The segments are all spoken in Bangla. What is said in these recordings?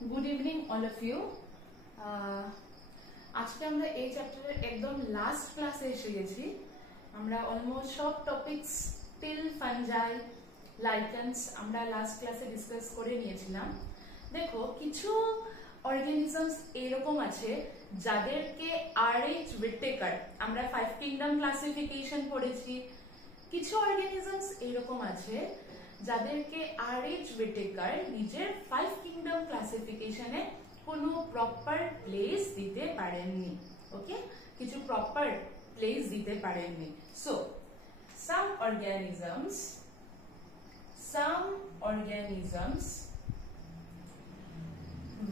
Good evening all of you. আজকে আমরা এই চ্যাপ্টারের একদম লাস্ট ক্লাসে এসে গেছি। আমরা অলমোস্ট সব টপিকস টিল ফাঞ্জাই লাইকেন্স আমরা লাস্ট ক্লাসে ডিসকাস করে নিয়েছিলাম। দেখো কিছু অর্গানিজমস এরকম আছে যাদেরকে RH whittaker আমরা 5 কিংডম ক্লাসিফিকেশন পড়েছি। কিছু অর্গানিজমস এরকম আছে যাদেরকে RH whittaker নিজের 5 কিংডম ক্লাসিফিকেশনে কোনো প্রপার প্লেস দিতে পারেননি। ওকে, কিছু প্রপার প্লেস দিতে পারেননি। So some organisms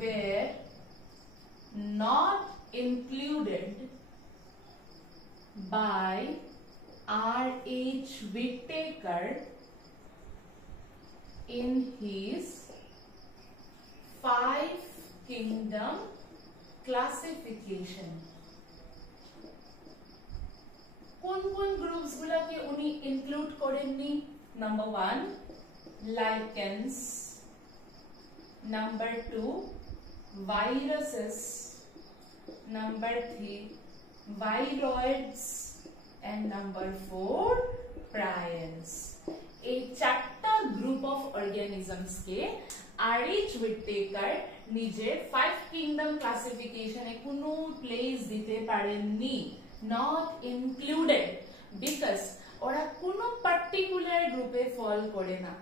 were not included by RH whittaker in his 5 kingdom classification. কোন কোন গ্রুপস গুলোকে উনি ইনক্লুড করেননি? Number 1 lichens, number 2 viruses, number 3 viroids and number 4 prions. এই চারটা group of organisms K RH whittaker নিজের 5 কিংডম ক্লাসিফিকেশনে কোনো প্লেস দিতে পারেননি, নট ইনক্লুডেড, বিকজ ওরা কোনো পার্টিকুলার গ্রুপে ফল করে না।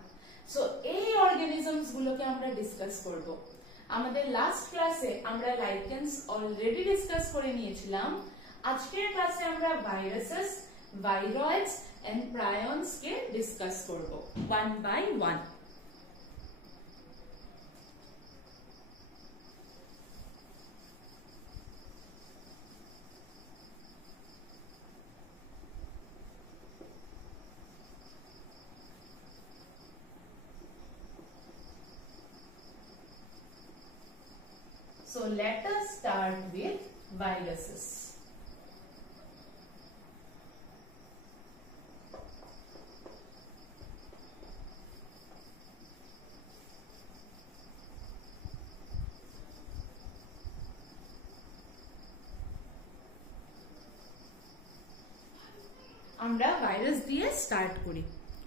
সো এই অর্গানিজমস গুলোকে আমরা ডিসকাস করব। আমাদের লাস্ট ক্লাসে আমরা লাইকেন্স অলরেডি ডিসকাস করে নিয়েছিলাম। আজকের ক্লাসে আমরা ভাইরাসেস, ভাইরয়েডস এন্ড প্রায়ন্স কে ডিসকাস করব one by one. So let us start with viruses. আমরা ভাইরাস দিয়ে স্টার্ট করি।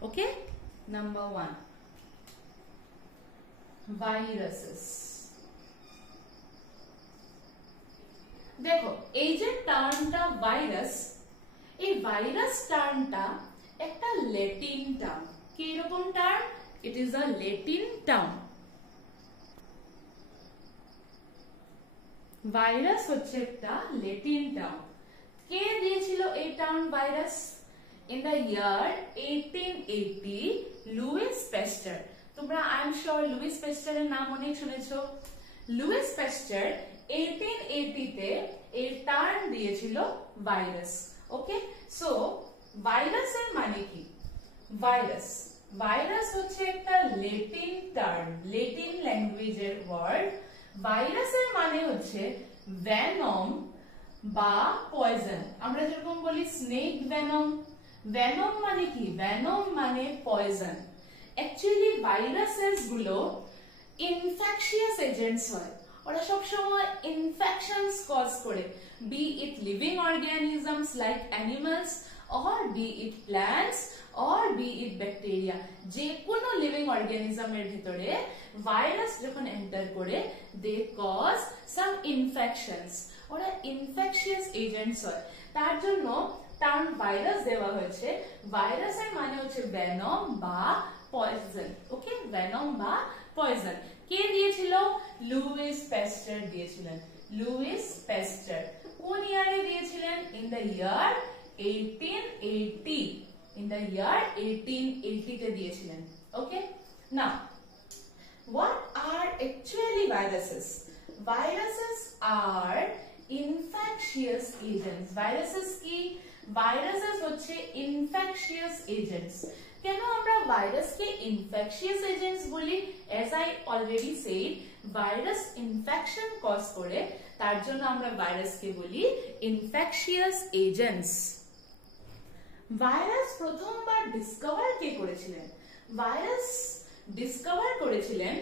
Okay, number 1 viruses. দেখো এই যে টার্মটা ভাইরাস, এই ভাইরাস টার্মটা একটা ল্যাটিন টার্ম। কি রকম term? It is a Latin term. Virus হচ্ছে একটা ল্যাটিন টার্ম। কে দিয়েছিল এই term virus? In the year 1880 Louis Pasteur. তোমরা আই এম শিওর লুইস প্যাস্টারের নাম অনেক শুনেছো। লুইস প্যাস্টার 1880 তে এর টার্ম দিয়েছিল ভাইরাস। ওকে, সো ভাইরাসের মানে কি? ভাইরাস ভাইরাস হচ্ছে একটা ল্যাটিন টার্ম, ল্যাটিন ল্যাঙ্গুয়েজের ওয়ার্ড। ভাইরাসের মানে হচ্ছে ভেনম বা পয়জন। আমরা যেরকম বলি স্নেক ভেনম, ভেনম মানে কি? ভেনম মানে পয়জন। অ্যাকচুয়ালি ভাইরাসেস গুলো ইনফেকশিয়াস এজেন্টস হয়। ওরা সবসময় ইনফেকশনস কজ করে, be it living organisms like animals or be it plants or be it bacteria. যে কোনো লিভিং অর্গানিজমের ভিতরে ভাইরাস যখন এন্টার করে দে কজ সাম ইনফেকশনস। ওরা ইনফেকশিয়াস এজেন্টস হয়, তার জন্য টার্ম ভাইরাস দেওয়া হয়েছে। ভাইরাসের মানে হচ্ছে ভেনম বা পয়জন। ওকে, ভেনম বা পয়জন। কে দিয়েছিল? লুইস প্যাস্টার দিয়েছিলেন। লুইস প্যাস্টার কোন ইয়ারে দিয়েছিলেন? In the year 1880। In the year 1880 তে দিয়েছিলেন। ওকে, নাও what are actually viruses? Viruses are infectious agents. Viruses কি? Viruses হচ্ছে infectious agents. কেন আমরা ভাইরাসকে ইনফেকশিয়াস এজেন্টস বলি? as I already said, virus infection cause করে, তার জন্য আমরা ভাইরাসকে বলি ইনফেকশিয়াস এজেন্টস। ভাইরাস প্রথমবার ডিসকভার কে করেছিলেন? ভাইরাস ডিসকভার করেছিলেন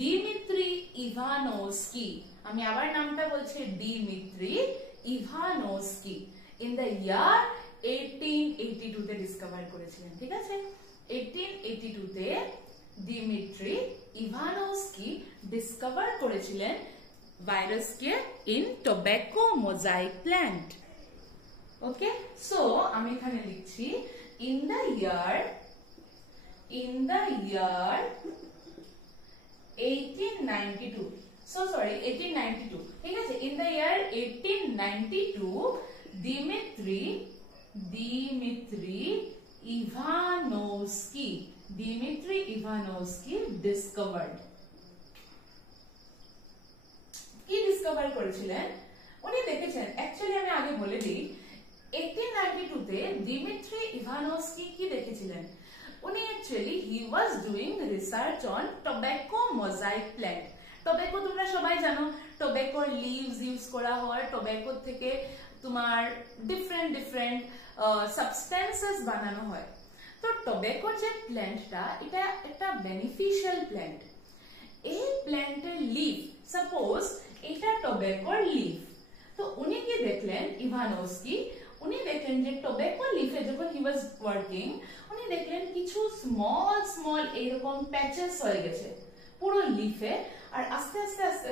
ডিমিত্রি ইভানোস্কি, আমি আবার নামটা বলছি, Dmitri Ivanovsky in the year 1882 তে ডিসকভার করেছিলেন। ঠিক আছে, 1882 তে ডিমিত্রি ইভানোস্কি ডিসকভার করেছিলেন ভাইরাসকে in tobacco mosaic plant. Okay, so আমি এখানে লিখছি in the year 1892, so sorry 1892, ঠিক আছে, in the year 1892 Dmitry Ivanovsky discovered, কি ডিসকভার করেছিলেন উনি দেখেছেন। অ্যাকচুয়ালি আমি আগে বলে দিই, 1892 তে ডিমিত্রি ইভানোভস্কি কি দেখেছিলেন, উনি actually he was doing research on tobacco mosaic plant. Tobacco তোমরা সবাই জানো, টোব্যাকোর লিভস ইউজ করা হয়, টোব্যাকো থেকে তোমার ডিফারেন্ট সাবস্টেন্সেস বানানো হয়। তো টোব্যাকোর যে প্ল্যান্টটা, এটা একটা বেনিফিশিয়াল প্ল্যান্ট। এই প্ল্যান্টের লিফ, সাপোজ এটা টোব্যাকোর লিফ, তো উনি কি দেখলেন ইভানোভস্কি, উনি দেখলেন যে টোব্যাকো লিফে যখন হি ওয়াজ ওয়ার্কিং, উনি দেখলেন কিছু স্মল এরকম প্যাচেস হয়ে গেছে পুরো লিফে, আর আস্তে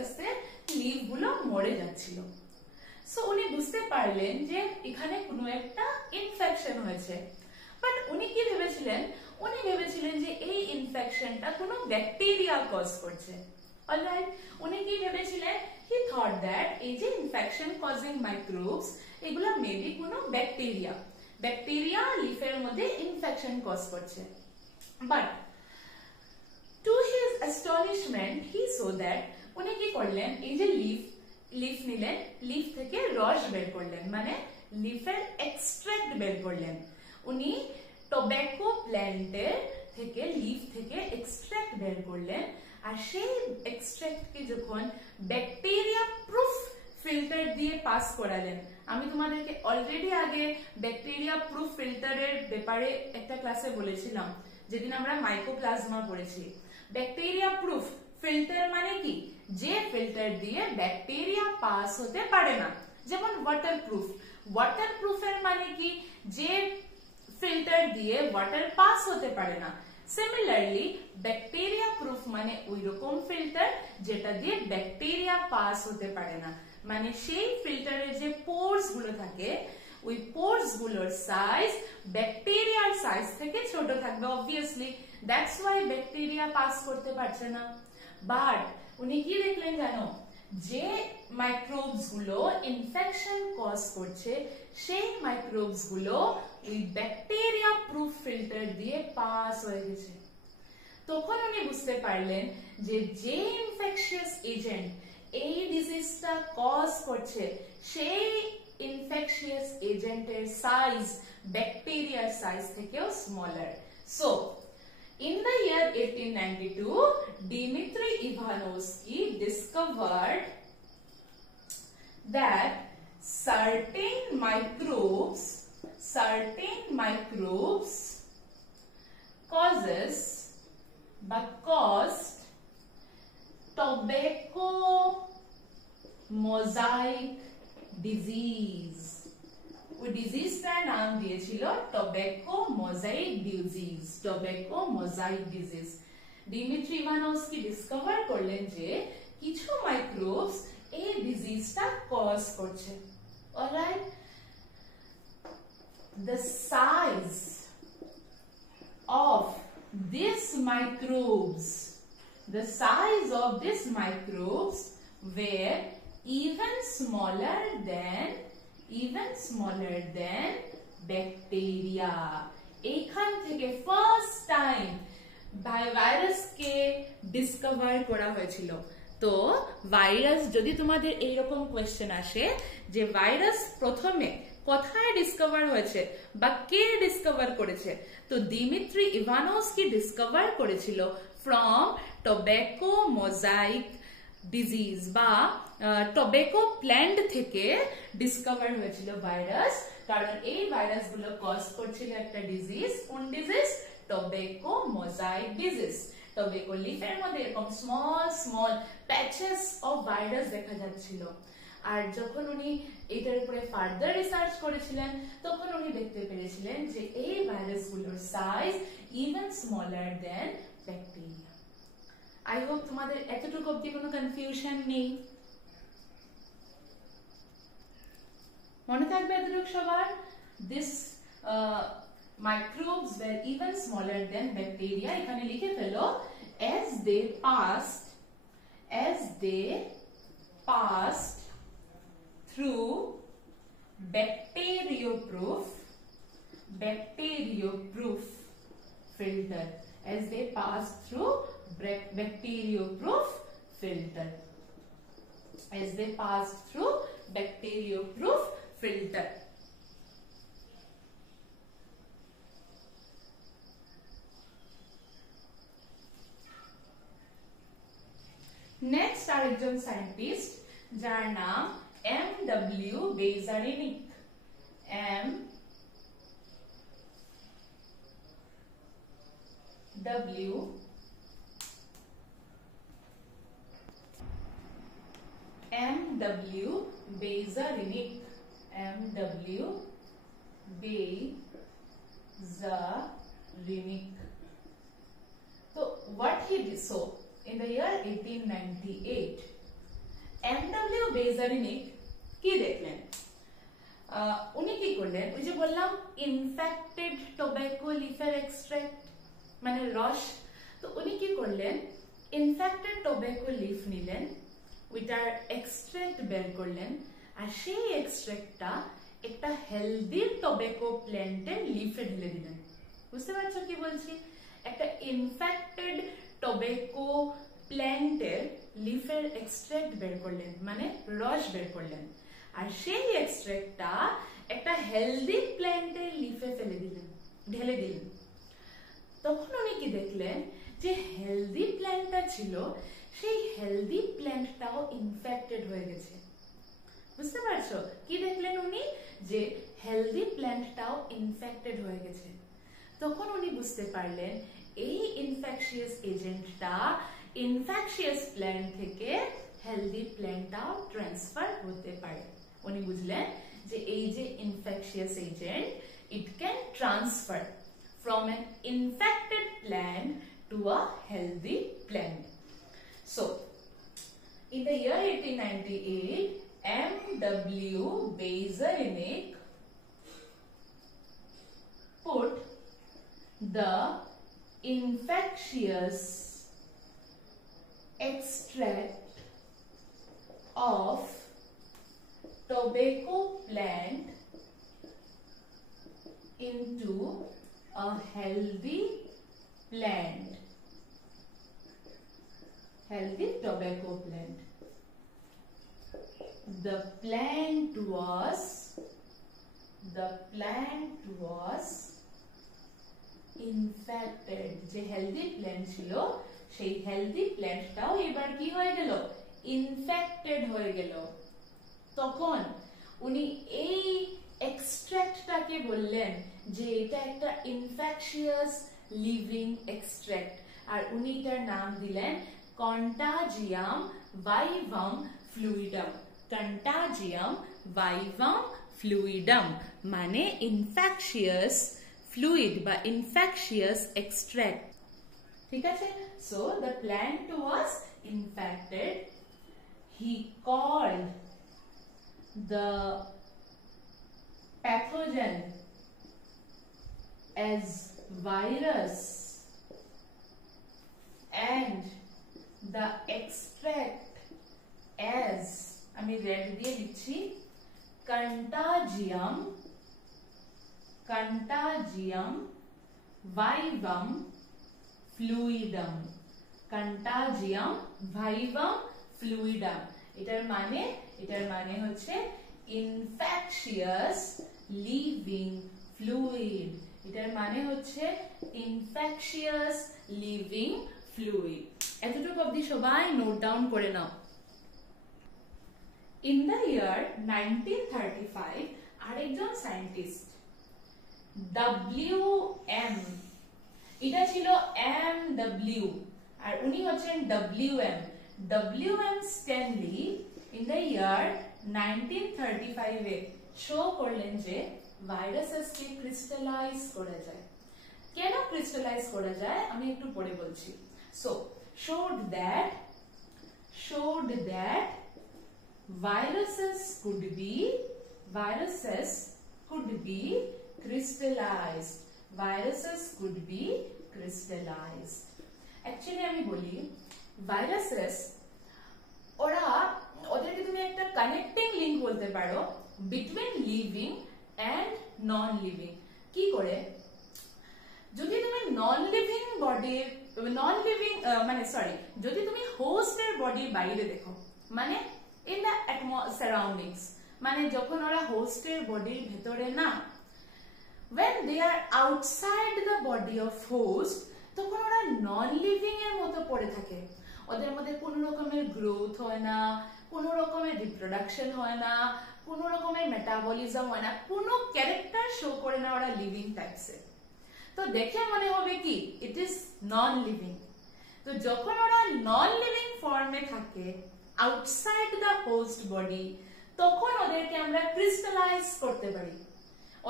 আস্তে লিফ গুলো মরে যাচ্ছিল। সো উনি বুঝতে পারলেন যে এখানে কোনো একটা ইনফেকশন হয়েছে। বাট উনি কি ভেবেছিলেন, উনি ভেবেছিলেন যে এই ইনফেকশনটা কোনো ব্যাকটেরিয়া কজ করছে। অলরাইট, উনি কি ভেবেছিলেন, হি থট দ্যাট এই যে ইনফেকশন কজিং মাইক্রোবস, এগুলো মেবি কোনো ব্যাকটেরিয়া লিফের মধ্যে ইনফেকশন কজ করছে। But to his astonishment he so that, উনি কি করলেন, এই যে লিফ নিলেন, লিফ থেকে রস বের করলেন, মানে লিফের এক্সট্রাক্ট বের করলেন। উনি টোব্যাকো প্ল্যান্টের থেকে লিফ থেকে এক্সট্রাক্ট বের করলেন, আর সেই এক্সট্রাক্টকে যখন ব্যাকটেরিয়া প্রুফ ফিল্টার দিয়ে পাস করালেন। আমি তোমাদেরকে অলরেডি আগে ব্যাকটেরিয়া প্রুফ ফিল্টারের ব্যাপারে একটা ক্লাসে বলেছিলাম, যেদিন আমরা মাইকোপ্লাজমা পড়েছি। ব্যাকটেরিয়া প্রুফ ফিল্টার মানে কি, যে ফিল্টার দিয়ে ব্যাকটেরিয়া পাস হতে পারে না, যেমন ওয়াটারপ্রুফের মানে কি, যে ফিল্টার দিয়ে ওয়াটার পাস হতে পারে না। সিমিলারলি ব্যাকটেরিয়া প্রুফ মানে ওই রকম ফিল্টার যেটা দিয়ে ব্যাকটেরিয়া পাস হতে পারে না, মানে সেই ফিল্টারের যে পোরস গুলো থাকে, ওই পোরস গুলোর সাইজ ব্যাকটেরিয়ার সাইজ থেকে ছোট থাকবে, obviously that's why bacteria pass করতে পারছে না। বাট উনি কি দেখলেন জানো, যে মাইক্রোবস গুলো ইনফেকশন কজ করছে, সেই মাইক্রোবস গুলো ওই ব্যাকটেরিয়া প্রুফ ফিল্টার দিয়ে পাস হয়ে গেছে। তখন উনি বুঝতে পারলেন যে ইনফেকশিয়াস এজেন্ট এই ডিজিজটা কজ করছে, সেই ইনফেকশিয়াস এজেন্টের সাইজ ব্যাকটেরিয়ার সাইজ থেকেও smaller. So in the year 1892 Dmitry Ivanovsky discovered that certain microbes caused tobacco mosaic disease. ওই ডিজিজটার নাম দিয়েছিল tobacco mosaic disease. Dmitri Ivanovsky discover করলেন যে কিছু মাইক্রোবস এই ডিজিজটা কজ করছে। Alright, the size of these microbes were even smaller than bacteria. এখান থেকে ফার্স্ট টাইম ভাইরাসকে ডিসকভার করা হয়েছিল। তো ভাইরাস, যদি তোমাদের এইরকম কোয়েশ্চেন আসে যে ভাইরাস প্রথমে কোথায় ডিসকভার হয়েছে বা কে ডিসকভার করেছে, তো দিমিত্রি ইভানোভস্কি ডিসকভার করেছিল ফ্রম টোব্যাকো মোজাইক ডিজিজ, বা টোব্যাকো প্ল্যান্ট থেকে ডিসকভার হয়েছিল ভাইরাস, কারণ এই ভাইরাস গুলো কজ করছিল একটা ডিজিজ। কোন disease? Tobacco mosaic disease. Tobacco লিফের মধ্যে এরকম small small patches of virus দেখা যাচ্ছিল। আর যখন উনি এটার উপরে ফার্দার রিসার্চ করেছিলেন তখন উনি দেখতে পেরেছিলেন যে এই ভাইরাসগুলোর size even smaller than bacteria. I hope তোমাদের এতটুকু অবধি কোনো কনফিউশন নেই। মনে থাকবে এতটুকু সবার? This microbes were even smaller than bacteria. এখানে লিখে ফেলো as they passed through bacterioproof filter. As they passed through bacterioproof filter. As they passed through bacterioproof filter. Next আরেকজন সায়েন্টিস্ট যার নাম M.W. বেজারিনিক। M.W. বেজারিনিক। M.W. বেজারিনিক। So what he did so in the year 1898, M.W. বেজারিনিক কি দেখলেন? উনি কি করলেন? ওই যে বললাম ইনফেক্টেড টোব্যাকো লিফের এক্সট্রাক্ট মানে রস, তো উনি কি করলেন? ইনফেক্টেড টোব্যাকো লিফ নিলেন, ওইটার এক্সট্রাক্ট বের করলেন, আর সেই এক্সট্রাক্টটা একটা হেলদি টোব্যাকো প্ল্যান্টের লিফে ঢেলে দিলেন। বুঝতে পারছো কি বলছি? একটা ইনফেক্টেড টোব্যাকো প্ল্যান্টের লিফের এক্সট্রাক্ট বের করলেন, মানে রস বের করলেন, আর সেই এক্সট্রাক্টটা একটা হেলদি প্ল্যান্টের লিফে ঢেলে দিলেন। তখন উনি কি দেখলেন? যে হেলদি প্ল্যান্টটা ছিল সেই হেলদি প্ল্যান্টটাও ইনফেক্টেড হয়ে গেছে। বুঝতে পারছো কি দেখলেন উনি? যে হেলদি প্ল্যান্টটাও ইনফেক্টেড হয়ে গেছে। তখন উনি বুঝতে পারলেন এই ইনফেকশিয়াস এজেন্টটা ইনফেকশিয়াস প্ল্যান্ট থেকে হেলদি প্ল্যান্টটাও ট্রান্সফার হতে পারে। উনি বুঝলেন যে এই যে infectious agent, it can transfer from an infected plant to a healthy plant. So, in the year 1898, M.W. Beijerinck put the infectious extract of tobacco plant into a healthy plant, healthy tobacco plant. The plant was infected. যে healthy plant ছিল সেই healthy plantটাও এবার কি হয়ে গেল? infected হয়ে গেল। তখন উনি এই এক্সট্রাক্টটাকে বললেন যে এটা একটা ইনফেকশিয়াস লিভিং এক্সট্রাক্ট, আর উনি এটার নাম দিলেন কন্টাজিয়াম ভাইভাম ফ্লুইডাম। কন্টাজিয়াম ভাইভাম ফ্লুইডাম মানে ইনফেকশিয়াস ফ্লুইড বা ইনফেকশিয়াস এক্সট্রাক্ট। ঠিক আছে? So the plant was infected. He called the pathogen as virus and the extract as, আমি red দিয়ে লিখছি, contagium vivum fluidum. contagium vivum fluidum এটার মানে হচ্ছে ইনফেকশিয়াস লিভিং ফ্লুইড। এটার মানে হচ্ছে ইনফেকশিয়াস লিভিং ফ্লুইড। এতটুকু অবধি সবাই নোট ডাউন করে নাও। ইন দ্য ইয়ার 1935 আরেকজন সায়েন্টিস্ট WM, এটা ছিল M.W. আর উনি হচ্ছেন W M Stanley in the year 1935 এ শো করলেন যে ভাইরাসেসকে ক্রিস্টালাইজ করা যায়। কেন ক্রিস্টালাইজ করা যায় আমি একটু পরে বলছি। So showed that viruses could be crystallized. Actually আমি বলি viruses ওদেরকে তুমি একটা কানেক্টিং লিংক বলতে পারো between living and non living। কি করে? যদি তুমি যদি তুমি হোস্টের বডির বাইরে দেখো, মানে ইন দ্য সারাউন্ডিংস, মানে যখন ওরা হোস্টের বডির ভেতরে না, when they are outside the body of host, তখন ওরা নন লিভিং এর মতো পড়ে থাকে। ওদের মধ্যে কোনো রকমের গ্রোথ হয় না, কোনো রকমের রিপ্রোডাকশন হয় না, কোনো রকমের মেটাবলিজম হয় না, কোনো ক্যারেক্টার শো করে না ওরা লিভিং টাইপসের। তো দেখে মনে হবে কি ইট ইজ নন লিভিং। তো যখন ওরা নন লিভিং ফর্মে থাকে আউটসাইড দ্য হোস্ট বডি, তখন ওদেরকে আমরা ক্রিস্টালাইজ করতে পারি,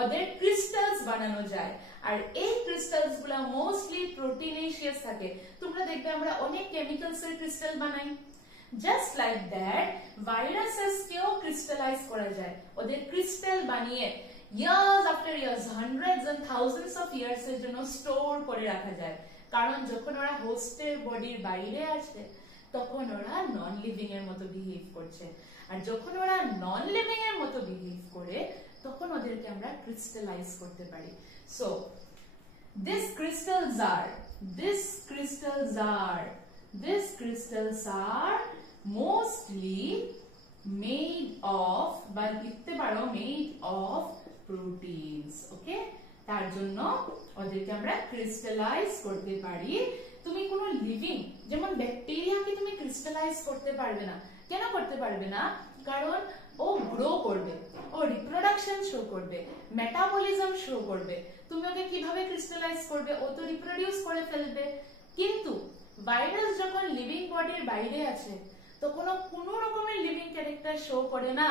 ওদের ক্রিস্টালস বানানো যায়। আর এই ক্রিস্টালস গুলা মোস্টলি প্রোটিনেশিয়াস থাকে। তোমরা দেখবে আমরা অনেক কেমিক্যালস এর ক্রিস্টাল বানাই, জাস্ট লাইক দ্যাট ভাইরাসেস কেও ক্রিস্টালাইজ করা যায়। ওদের ক্রিস্টাল বানিয়ে years after years, hundreds and thousands of years এর জন্য স্টোর করে রাখা যায়। কারণ যখন ওরা হোস্টের বডির বাইরে আসে তখন ওরা নন লিভিং এর মতো বিহেভ করছে, আর যখন ওরা নন লিভিং এর মতো বিহেভ করে তখন ওদেরকে আমরা ক্রিস্টালাইজ করতে পারি। So these crystals are mostly made of proteins। ওকে, তার জন্য ওদেরকে আমরা ক্রিস্টালাইজ করতে পারি। তুমি কোনো লিভিং, যেমন ব্যাকটেরিয়াকে তুমি ক্রিস্টালাইজ করতে পারবে না। কেন করতে পারবে না? কারণ ও গ্রো করবে, ও রিপ্রোডাকশন শো করবে, মেটাবলিজম শো করবে। তুমি ওকে কিভাবে ক্রিস্টালাইজ করবে? ও তো রিপ্রোডিউস করে ফেলবে। কিন্তু ভাইরাস যখন লিভিং বডির বাইরে আছে তখন কোনো রকমের লিভিং ক্যারেক্টার শো করে না।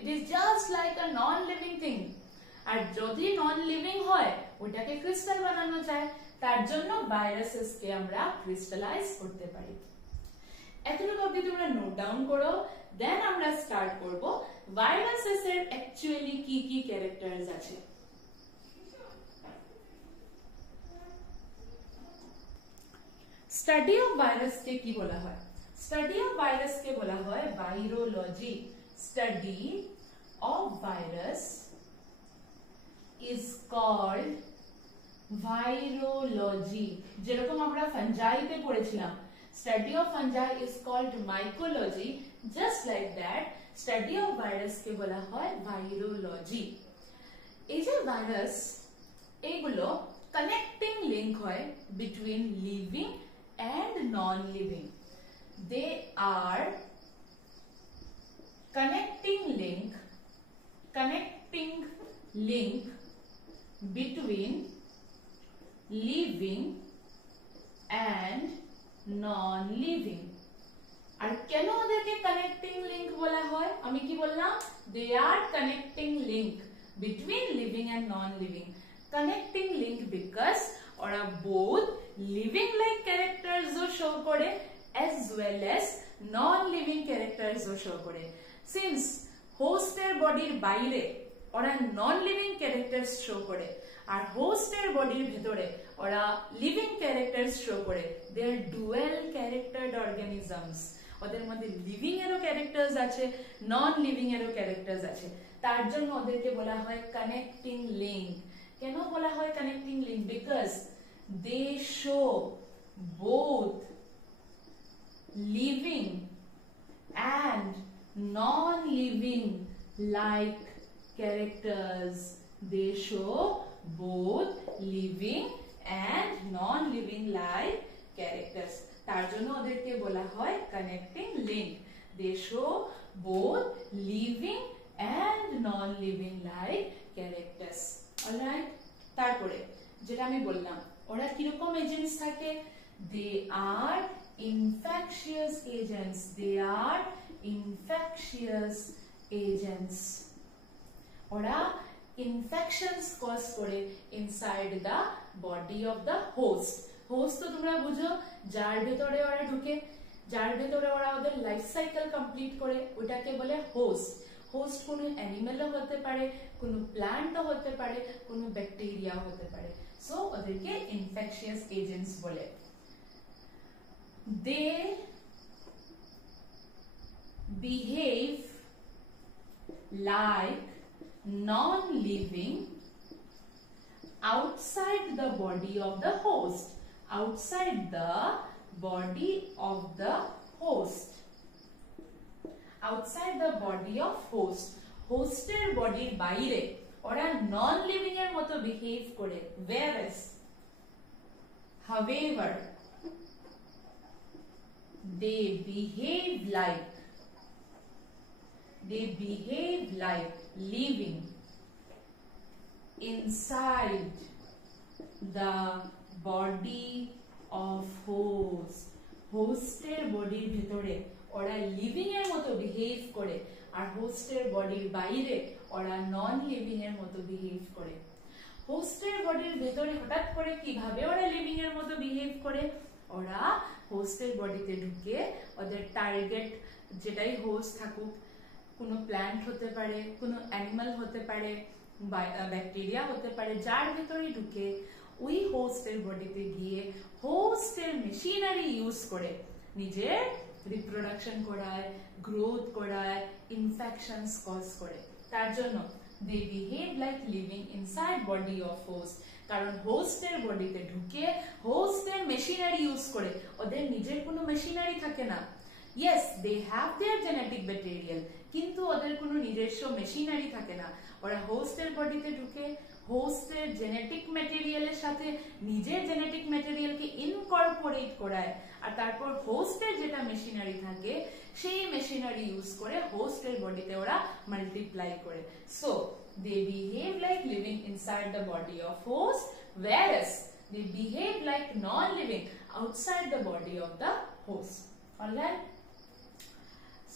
It is just like a non living thing. আর যদি নন লিভিং হয় ওটাকে ক্রিস্টাল বানানো যায়। তার জন্য ভাইরাসেসকে আমরা ক্রিস্টালাইজ করতে পারি। এতটুকু অবধি তোমরা নোট ডাউন করো, দেন আমরা স্টার্ট করব ভাইরাসেস এর অ্যাকচুয়ালি কি কি ক্যারেক্টারস আছে। স্টাডি অফ ভাইরাস কে কি বলা হয়? স্টাডি অফ ভাইরাস কে বলা হয় virology. Study of virus is called virology। যেরকম আমরা ফাঞ্জাই তে পড়েছিলাম study of fungi is called mycology, just like that study of virus কে বলা হয় virology। এই যে ভাইরাস, এগুলো কানেক্টিং লিংক হয় between living and non living। they are connecting link between living and non living। আর কেন ওদেরকে কানেক্টিং লিংক বলা হয়? আমি কি বললাম? they are connecting link between living and non living। connecting link because ওরা both living like characters ও show করে as well as non living characters ও show করে। since হোস্টের বডির বাইরে ওরা নন লিভিং ক্যারেক্টারস শো করে আর হোস্টের বডির ভিতরে ওরা লিভিং ক্যারেক্টারস শো করে। দে আর ডুয়াল ক্যারেক্টারড অর্গানিজমস। ওদের মধ্যে লিভিং এরও ক্যারেক্টারস আছে, নন লিভিং এরও ক্যারেক্টারস আছে। তার জন্য ওদেরকে বলা হয় কানেক্টিং লিংক। কেন বলা হয় connecting link? Because they show both living and non-living like characters। they show both living and non-living like characters। তার জন্য ওদেরকে বলা হয় connecting link। they show both living and non-living like characters। alright, তারপরে যেটা আমি বললাম ওরা কিরকম এজেন্টস থাকে? they are infectious agents. They are infectious agents. ওরা infections cause করে inside the body of the host. Host তো তোমরা বুঝো, যার ভেতরে ওরা ঢুকে, যার ভেতরে ওরা ওদের লাইফ সাইকেল কমপ্লিট করে, ওটাকে বলে হোস্ট। হোস্ট কোনো অ্যানিমেলও হতে পারে, কোনো প্ল্যান্টও হতে পারে, কোনো ব্যাকটেরিয়াও হতে পারে। সো ওদেরকে ইনফেকশিয়াস এজেন্টস বলে। দে behave like non-living outside the body of the host. Outside the body of the host. Outside the body of host. হোস্টের বডির বাইরে ওরা নন লিভিং এর মতো বিহেভ করে। whereas however they behave like living inside the body of host. হোস্টের বডির ভিতরে ওরা লিভিং এর মতো বিহেভ করে, আর হোস্টের বডির বাইরে ওরা নন লিভিং এর মতো বিহেভ করে। হোস্টের বডির ভেতরে হঠাৎ করে কিভাবে ওরা লিভিং এর মতো বিহেভ করে? ওরা হোস্টের বডিতে ঢুকে ওদের টার্গেট যেটাই হোস্ট থাকুক, কোনো প্ল্যান্ট হতে পারে, কোনো অ্যানিমাল হতে পারে, ব্যাকটেরিয়া হতে পারে, যার ভেতরে ঢুকে ওই হোস্টের বডিতে গিয়ে হোস্টের মেশিনারি ইউজ করে নিজের রিপ্রোডাকশন করায়, গ্রোথ করায়, ইনফেকশনস কজ করে। তার জন্য they behave like living inside body of host. কারণ হোস্টের বডিতে ঢুকে হোস্টের মেশিনারি ইউজ করে, ওদের নিজের কোনো মেশিনারি থাকে না। Yes, they have their genetic material, কিন্তু ওদের কোনো নিজস্ব মেশিনারি থাকে না। ওরা হোস্টের বডিতে ঢুকে হোস্টের জেনেটিক ম্যাটেরিয়ালের সাথে নিজের জেনেটিক ম্যাটেরিয়ালকে ইনকর্পোরেট করায়, আর তারপর হোস্টের যেটা মেশিনারি থাকে সেই মেশিনারি ইউজ করে হোস্টের বডিতে ওরা মাল্টিপ্লাই করে। So they behave like living inside the body of host, whereas they behave like non-living outside the body of the host. Alright?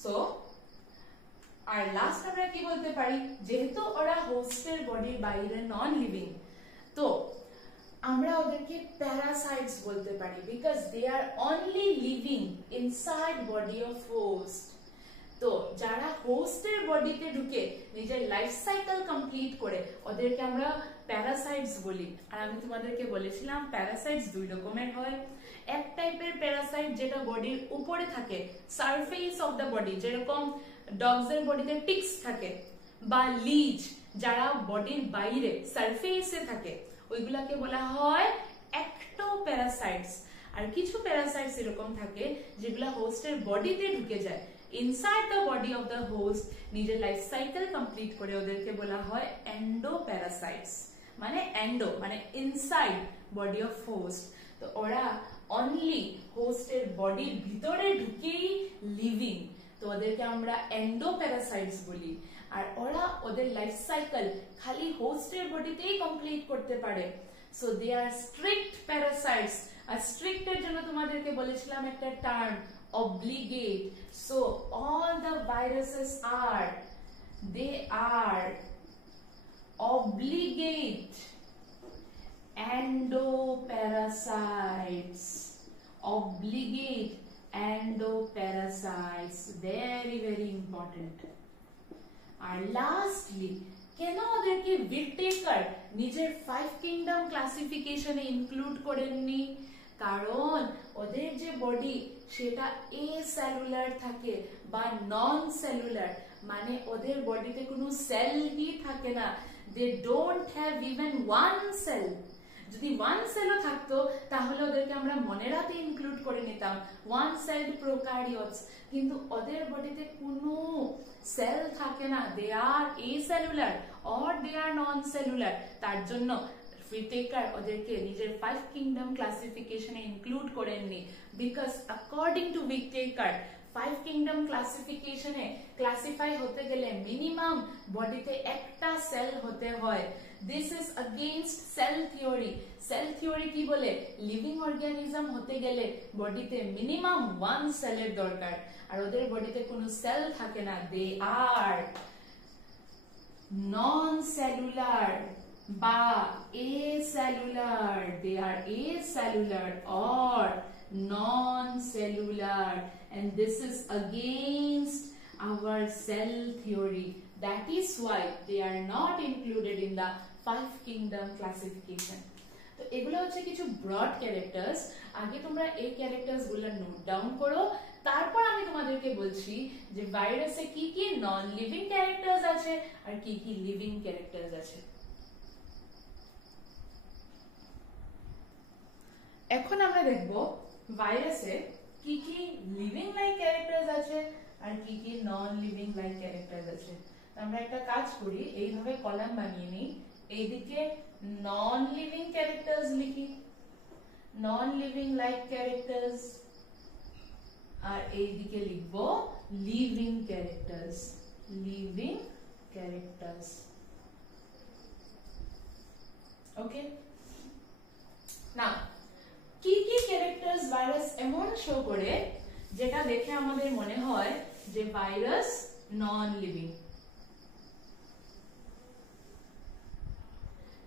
So আর লাস্ট আমরা কি বলতে পারি, যেহেতু ওরা হোস্টের বডির বাইরে নন লিভিং, তো আমরা ওদেরকে প্যারাসাইটস বলতে পারি, because they are only living inside body of host. তো যারা হোস্টের বডিতে ঢুকে নিজের লাইফ সাইকেল কমপ্লিট করে, ওদেরকে আমরা প্যারাসাইটস বলি। আর আমি তোমাদেরকে বলেছিলাম প্যারাসাইটস দুই রকমের হয়। এক টাইপের প্যারাসাইট যেটা বডির উপরে থাকে, সারফেস অফ দ্য বডি, যেরকম ডগস এর বডিতে টিক্স থাকে, বা লিচ যারা বডির বাইরে সারফেসে থাকে, ওইগুলাকে বলা হয় অ্যাক্টোপ্যারাসাইটস। আর কিছু প্যারাসাইটস এরকম থাকে যেগুলা হোস্টের বডিতে ঢুকে যায়, inside the body of the host, নিজের লাইফ সাইকেল কমপ্লিট করে, ওদেরকে বলা হয় এন্ডোপ্যারাসাইটস। মানে এন্ডো মানে ইনসাইড বডি অফ হোস্ট। তো ওরা অনলি হোস্টের বডির ভিতরে ঢুকেই লিভিং, তো ওদেরকে আমরা এন্ডোপ্যারাসাইটস বলি। আর ওরা ওদের লাইফ সাইকেল খালি হোস্টের বডিতেই কমপ্লিট করতে পারে। So they are strict parasites. আর স্ট্রিক্ট এর জন্য তোমাদেরকে বলেছিলাম একটা term, obligate. So all the viruses they are obligate endoparasites. Obligate endoparasites, very very important. And lastly, কেন ওদেরকে ভিটেকার নিজের 5 কিংডম ক্লাসিফিকেশনে ইনক্লুড করেননি? কারণ ওদের যে বডি সেটা এ সেলুলার থাকে বা নন সেলুলার, মানে ওদের বডিতে কোনো সেলই থাকে না। They don't have even one cell. যদি ওয়ান সেলও থাকতো তাহলে ওদেরকে আমরা মনেরাতে ইনক্লুড করে নিতাম, ওয়ান সেলড প্রোক্যারিওটস। কিন্তু ওদের বডিতে কোনো সেল থাকে না, they are a cellular or they are non cellular. তার জন্য Whittaker ওদেরকে নিজের 5 কিংডম ক্লাসিফিকেশনে ইনক্লুড করেননি, because according to Whittaker five kingdom ক্লাসিফিকেশনে ক্লাসিফাই হতে গেলে মিনিমাম বডিতে একটা সেল হতে হয়। This is against cell theory. Cell theory কি বলে, লিভিং অর্গানিজম হতে গেলে বডিতে মিনিমাম ওয়ান সেলের দরকার, আর ওদের বডিতে কোনো সেল থাকে না। দে আর নন সেলুলার বা acellular, they are acellular or non-cellular, and this is against our cell theory. That is why they are not included in the five kingdom classification. তো এগুলো হচ্ছে কিছু ব্রড ক্যারেক্টার্স। আগে তোমরা এই ক্যারেক্টার্স গুলো নোট ডাউন করো, তারপর আমি তোমাদেরকে বলছি যে ভাইরাসে কি কি নন লিভিং ক্যারেক্টার্স আছে আর কি কি লিভিং ক্যারেক্টার্স আছে। এখন আমরা দেখব ভাইরাসে কি কি লিভিং লাইক ক্যারেক্টার্স আছে আর কি কি নন লিভিং লাইক ক্যারেক্টার্স আছে। আমরা একটা কাজ করি, এইভাবে কলাম বানিয়ে নিই, এইদিকে নন লিভিং ক্যারেক্টার্স লিখি, নন লিভিং লাইক ক্যারেক্টার্স, আর এইদিকে লিখব লিভিং ক্যারেক্টার্স, লিভিং ক্যারেক্টার্স। ওকে, নাও কি কি ক্যারেক্টার্স ভাইরাস এমন শো করে যেটা দেখে আমাদের মনে হয় যে ভাইরাস নন লিভিং।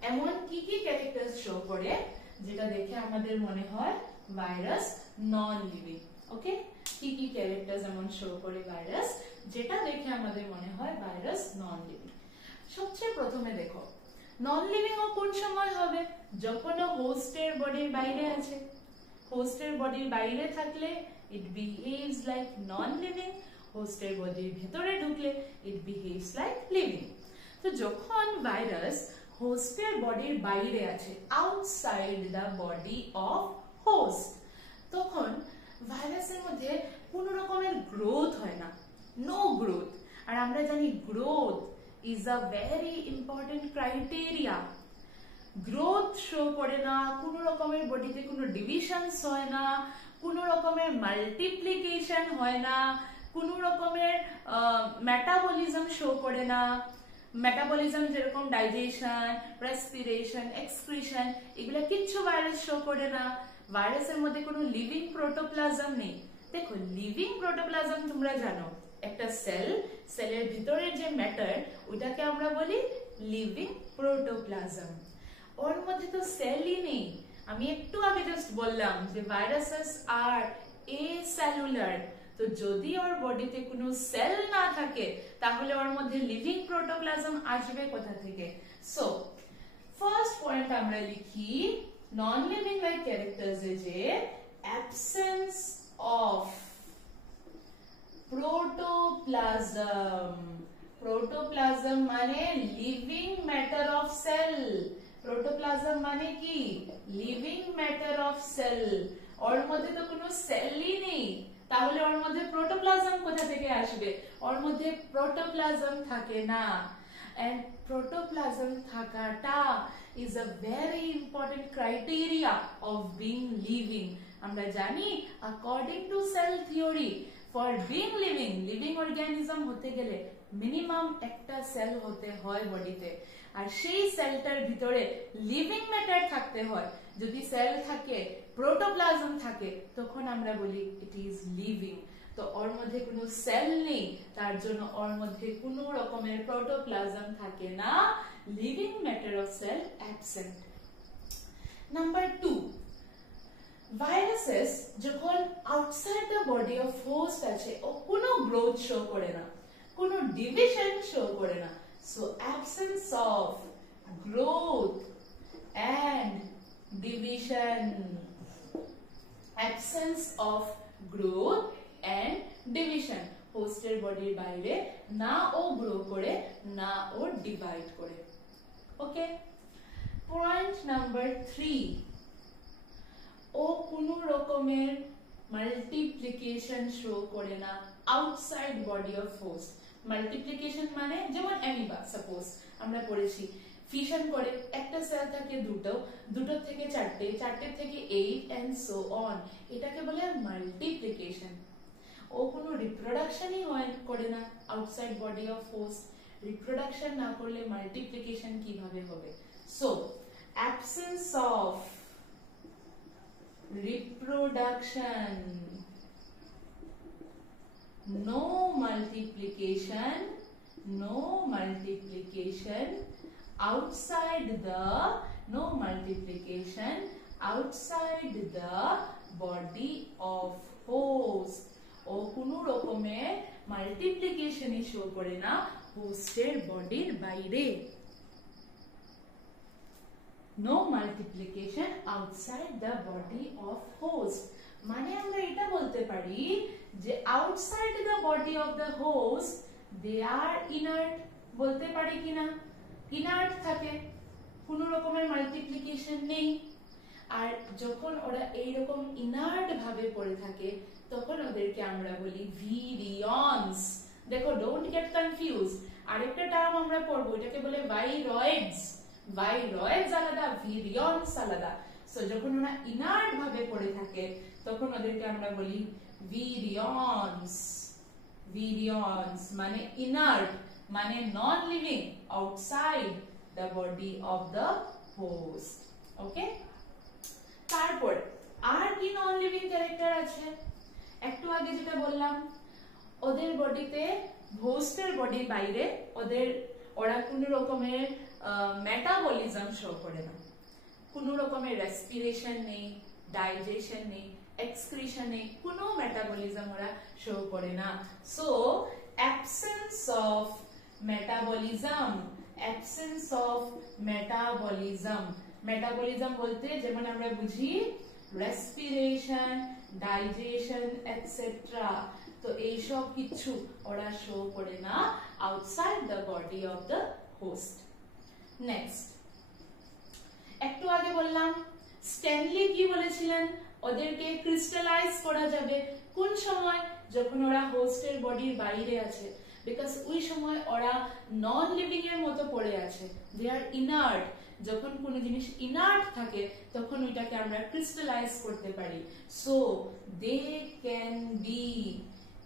এমন কি কি ক্যারেক্টার্স শো করে যেটা দেখে আমাদের মনে হয় ভাইরাস নন লিভিং। ওকে, কি কি ক্যারেক্টার্স এমন শো করে ভাইরাস যেটা দেখে আমাদের মনে হয় ভাইরাস নন লিভিং। সবচেয়ে প্রথমে দেখো, নন লিভিং ও কোন সময় হবে, যখন হোস্টের বডির বাইরে আছে। হোস্টের বডির বাইরে থাকলে ইট বিহেভস লাইক নন লিভিং, হোস্টের বডির ভিতরে ঢুকলে ইট বিহেভস লাইক লিভিং। তো যখন ভাইরাস হোস্টের বডির বাইরে আছে, outside the body of host, তখন ভাইরাসের মধ্যে কোন রকমের গ্রোথ হয় না, নো গ্রোথ। আর আমরা জানি growth is a very important criteria. Growth show করে না, কোন রকমের বডিতে কোনো ডিভিশনস হয় না, কোন রকমের মাল্টিপ্লিকেশন হয় না, কোন রকমের মেটাবলিজম শো করে না। মেটাবলিজম যেরকম ডাইজেশন, রেসপিরেশন, এক্সক্রিশন, এগুলো কিচ্ছু ভাইরাস শো করে না। ভাইরাসের মধ্যে কোনো লিভিং প্রোটোপ্লাজম নেই। দেখো, লিভিং প্রোটোপ্লাজম তোমরা জানো, একটা সেল, সেলের ভিতরের যে ম্যাটার ওটাকে আমরা বলি লিভিং প্রোটোপ্লাজম। ওর মধ্যে তো সেলই নেই। আমি একটু আগে জাস্ট বললাম যে ভাইরাসেস আর এসেলুলার। তো যদি ওর বডিতে কোনো সেল না থাকে তাহলে ওর মধ্যে লিভিং প্রোটোপ্লাজম আসবে কোথা থেকে? সো ফার্স্ট পয়েন্ট আমরা লিখি নন লিভিং লাইক ক্যারেক্টার্স এ যে অ্যাবসেন্স অফ protoplasm. Protoplasm মানে living matter of cell. Protoplasm মানে কি? Living matter of cell. ওর মধ্যে তো কোনো সেলই নেই, তাহলে ওর মধ্যে প্রোটোপ্লাজম কোথা থেকে আসবে? ওর মধ্যে প্রোটোপ্লাজম থাকে না। and protoplasm থাকাটা is a very important criteria of being living. আমরা জানি according to cell theory for being living organism হতে গেলে মিনিমাম একটা সেল হতে হয় বডিতে, আর সেই সেলটার ভিতরে লিভিং ম্যাটার থাকতে হয়। যদি সেল থাকে, প্রোটোপ্লাজম থাকে, তখন আমরা বলি ইট ইজ লিভিং। তো ওর মধ্যে কোনো সেল নেই, তার জন্য ওর মধ্যে কোনো রকমের প্রোটোপ্লাজম থাকে না, living matter of cell absent. Number 2, viruses যখন outside the body of host আছে ও কোনো গ্রোথ শো করে না, কোনো ডিভিশন শো করে না। So absence of growth and division, absence of growth and division. হোস্টের বডির বাইরে না ও গ্রো করে না ও ডিভাইড করে। ওকে, পয়েন্ট নাম্বার 3, ও কোনো রকমের মাল্টিপ্লিকেশন শো করে না outside body of host. Multiplication মানে যেমন অ্যামিবা, সাপোজ আমরা পড়েছি ফিশন করে, একটা সেল থাকে দুটো, দুটো থেকে চারটে, চারটে থেকে 8 এন্ড সো অন, এটাকে বলে মাল্টিপ্লিকেশন। ও কোনো রিপ্রোডাকশনই করে না outside body of host. Reproduction না করলে মাল্টিপ্লিকেশন কিভাবে হবে? So absence of reproduction, no multiplication outside the body of host। ও কোনো রকমের মাল্টিপ্লিকেশনই শো করে না হোস্টের বডির বাইরে। No multiplication outside the body of host, মানে আমরা এটা বলতে পারি যে outside the body of the host they are inert, বলতে পারি কিনা? inert থাকে, কোনো রকমের মাল্টিপ্লিকেশন নেই। আর যখন ওরা এইরকম ইনার্ট ভাবে পড়ে থাকে তখন ওদেরকে আমরা বলি ভিরিয়ন্স। দেখো, ডোন্ট গেট কনফিউজ। আরেকটা টার্ম আমরা পড়বো, এটাকে বলে ভাইরয়েডস। ভাইরয়েডস আলাদা, ভিরিয়ন্স আলাদা। সো যখন ওরা ইনার্ট ভাবে পড়ে থাকে তখন ওদেরকে আমরা বলি ভিরিয়ন্স। ভিরিয়ন্স মানে ইনার্ট, মানে non living, outside the body of the host. Okay, তারপর আর কি নন লিভিং ক্যারেক্টার আছে? একটু আগে যেটা বললাম, ওদের বডিতে, হোস্টের বডির বাইরে ওরা কোনো রকমের মেটাবলিজম শো করে না, কোনো রকমের রেসপিরেশন নেই, ডাইজেশন নেই, এক্সক্রিশন নেই, কোনো মেটাবলিজম ওরা শো করে না। So absence of metabolism, absence of metabolism. Metabolism বলতে যেমন আমরা বুঝি রেসপিরেশন, ডাইজেশন এটসেট্রা, তো এইসব কিছু ওরা শো করে না outside the body of the host. Next, একটু আগে বললাম স্ট্যানলি কি বলেছিলেন? ওদেরকে ক্রিস্টালাইজ করা যাবে কোন সময়? যখন ওরা হোস্টের বডির বাইরে আছে, বিকজ ওই সময় ওরা নন লিভিং এর মতো পড়ে আছে, দে আর ইনার্ট। যখন কোনো জিনিস ইনার্ট থাকে তখন ওইটাকে আমরা ক্রিস্টালাইজ করতে পারি। So they can be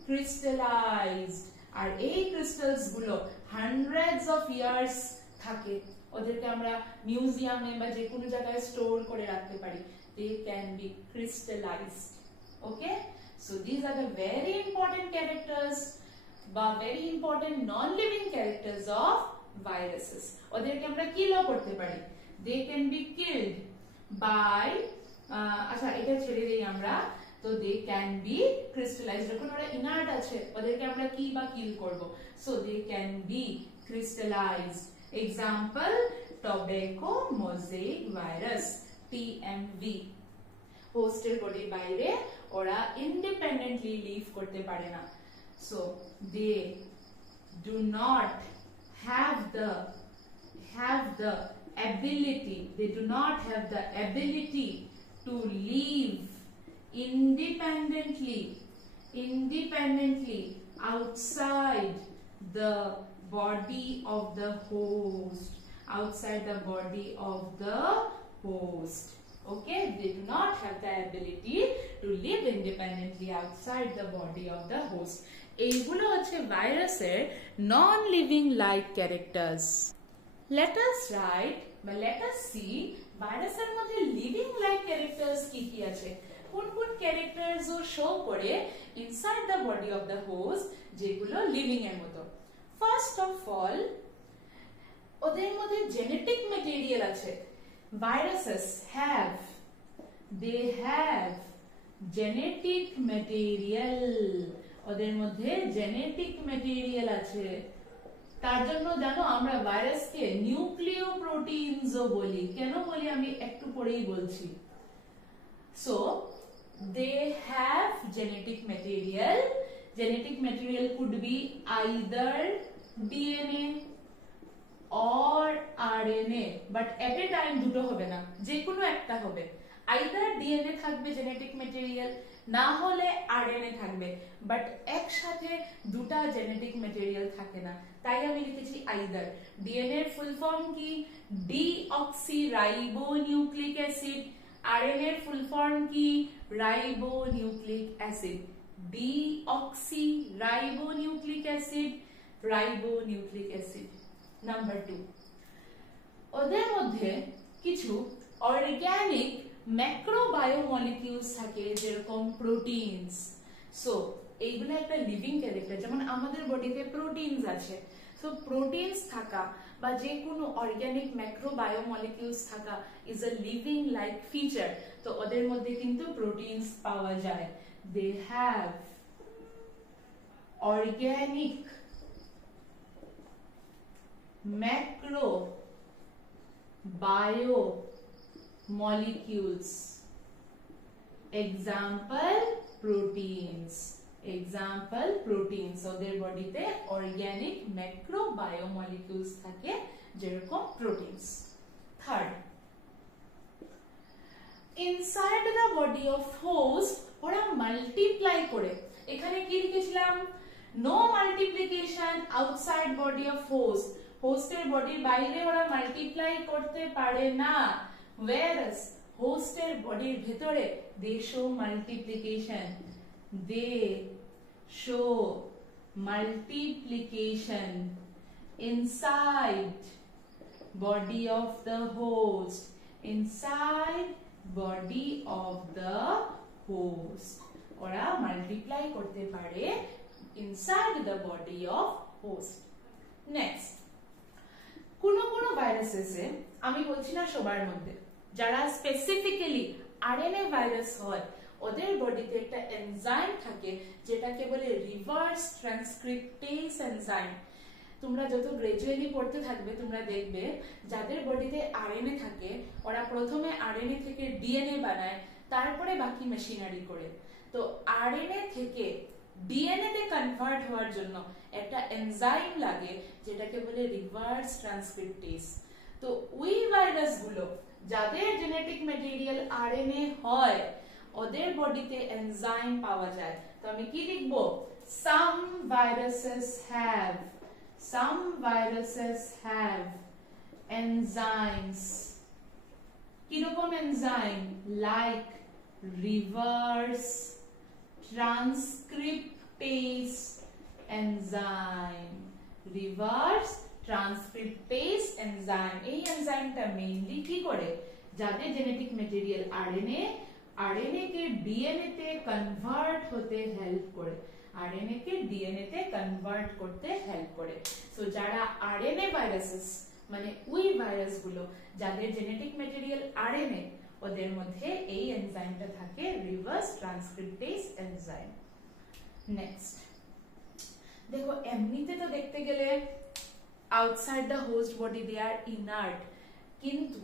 crystallised. আর এই ক্রিস্টালস গুলো হান্ড্রেডস অফ ইয়ার্স থাকে, ওদেরকে আমরা মিউজিয়ামে বা যে কোনো জায়গায় স্টোর করে রাখতে পারি। They can be crystallised. Okay, so this are the very important characters বা very important non living characters of viruses. ওদেরকে আমরা কিলও করতে পারি। They can be killed by, আচ্ছা এটা ছেড়ে দেই আমরা। তো দে ক্যান বি ক্রিস্টালাইজড, যখন ওরা ইনার্ট আছে ওদেরকে আমরা কি বা কিল করব। So they can be crystallised. Example, tobacco mosaic virus, TMV। হোস্টের বডির বাইরে ওরা ইন্ডিপেন্ডেন্টলি লিভ করতে পারে না। So they do not have the ability, they do not have the ability to live independently outside the body of the host, outside the body of the host. Okay, they do not have the ability to live independently outside the body of the host. এইগুলো হচ্ছে ভাইরাসের নন living like characters. Let us right বা লেট আস সি ভাইরাসের মধ্যে লিভিং লাইক ক্যারেক্টার্স কি কি আছে, কোন কোন ক্যারেক্টারস ও শো করে inside the body of the host, যেগুলো লিভিং এর মতো। ফার্স্ট অফ অল, ওদের মধ্যে জেনেটিক ম্যাটেরিয়াল আছে। ভাইরাসেস হ্যাভ জেনেটিক ম্যাটেরিয়াল, ওদের মধ্যে জেনেটিক ম্যাটেরিয়াল আছে। তার জন্য জানো আমরা ভাইরাসকে নিউক্লিয় প্রোটিনসও বলি। কেন বলি আমি একটু পরেই বলছি। So they have genetic material. Genetic material could be either DNA or RNA, but at a time দুটো হবে না, যে কোনো একটা হবে। আইদার ডিএনএ থাকবে জেনেটিক ম্যাটেরিয়াল, না হলে আরএনএ থাকবে, বাট একসাথে দুটা জেনেটিক ম্যাটেরিয়াল থাকে না, তাই আমি লিখেছি আইদার। ডিএনএ এর ফুল ফর্ম কি? Deoxyribonucleic acid. আরএনএ এর ফুল ফর্ম কি? Ribonucleic acid. deoxyribonucleic acid, ribonucleic acid. Number 2, ওদের মধ্যে কিছু অর্গানিক ম্যাক্রোবায়োমলিকিউলস থাকে যেরকম প্রোটিনস। সো এইগুলো একটা লিভিং ক্যারেক্টার, যেমন আমাদের বডিতে প্রোটিনস আছে। সো প্রোটিনস থাকা বা যে কোনো অর্গানিক ম্যাক্রোবায়োমলিকিউলস থাকা is a living like feature. তো ওদের মধ্যে কিন্তু প্রোটিনস পাওয়া যায়। They have organic macromolecules. Example proteins. Example proteins. ওদের বডিতে অর্গানিক ম্যাক্রোবায়োমলিকিউলস থাকে যেরকম proteins. Third, inside the body of host ওরা মাল্টিপ্লাই করে। এখানে কি লিখেছিলাম? No multiplication outside body of host. হোস্টের বডির বাইরে ওরা মাল্টিপ্লাই করতে পারে না। whereas হোস্টের বডির ভেতরে they show multiplication. They show multiplication inside body of the host. Inside body of the host ওরা মাল্টিপ্লাই করতে পারে inside the body of host. Next, কোন কোন ভাইরাসেসে, আমি বলছি না সবার মধ্যে, যারা স্পেসিফিক্যালি আরএনএ ভাইরাস হয় ওদের বডিতে একটা এনজাইম থাকে যেটাকে বলে রিভার্স ট্রান্সক্রিপ্টেজ এনজাইম। তোমরা যত গ্রাজুয়ালি পড়তে থাকবে তোমরা দেখবে যাদের বডিতে আরএনএ থাকে ওরা প্রথমে আরএনএ থেকে ডিএনএ বানায়, তারপরে বাকি মেশিনারি করে। তো আরএনএ থেকে ডিএনএ তে কনভার্ট হওয়ার জন্য একটা এনজাইম লাগে যেটাকে বলে রিভার্স ট্রান্সক্রিপ্টেজ। তো ওই ভাইরাস গুলো যাদের জেনেটিক ম্যাটেরিয়াল আরএনএ হয় ওদের বডিতে এনজাইম পাওয়া যায়। তো আমি কি লিখবো? some viruses have enzymes. কিরকম enzyme? like reverse transcriptase enzyme. Reverse transcriptase enzyme. এই এনজাইমটা মেইনলি কি করে? যাদের জেনেটিক ম্যাটেরিয়াল আরএনএ কে ডিএনএ তে কনভার্ট হতে হেল্প করে। আরএনএ কে ডিএনএ তে কনভার্ট করতে হেল্প করে। সো যারা আরএনএ ভাইরাসেস মানে ওই ভাইরাসগুলো যাদের জেনেটিক ম্যাটেরিয়াল আরএনএ ওদের মধ্যে এই এনজাইমটা থাকে রিভার্স ট্রান্সক্রিপ্টেজ এনজাইম। নেক্সট দেখো, এমনিতে তো দেখতে গেলে outside the host body they are inert, কিন্তু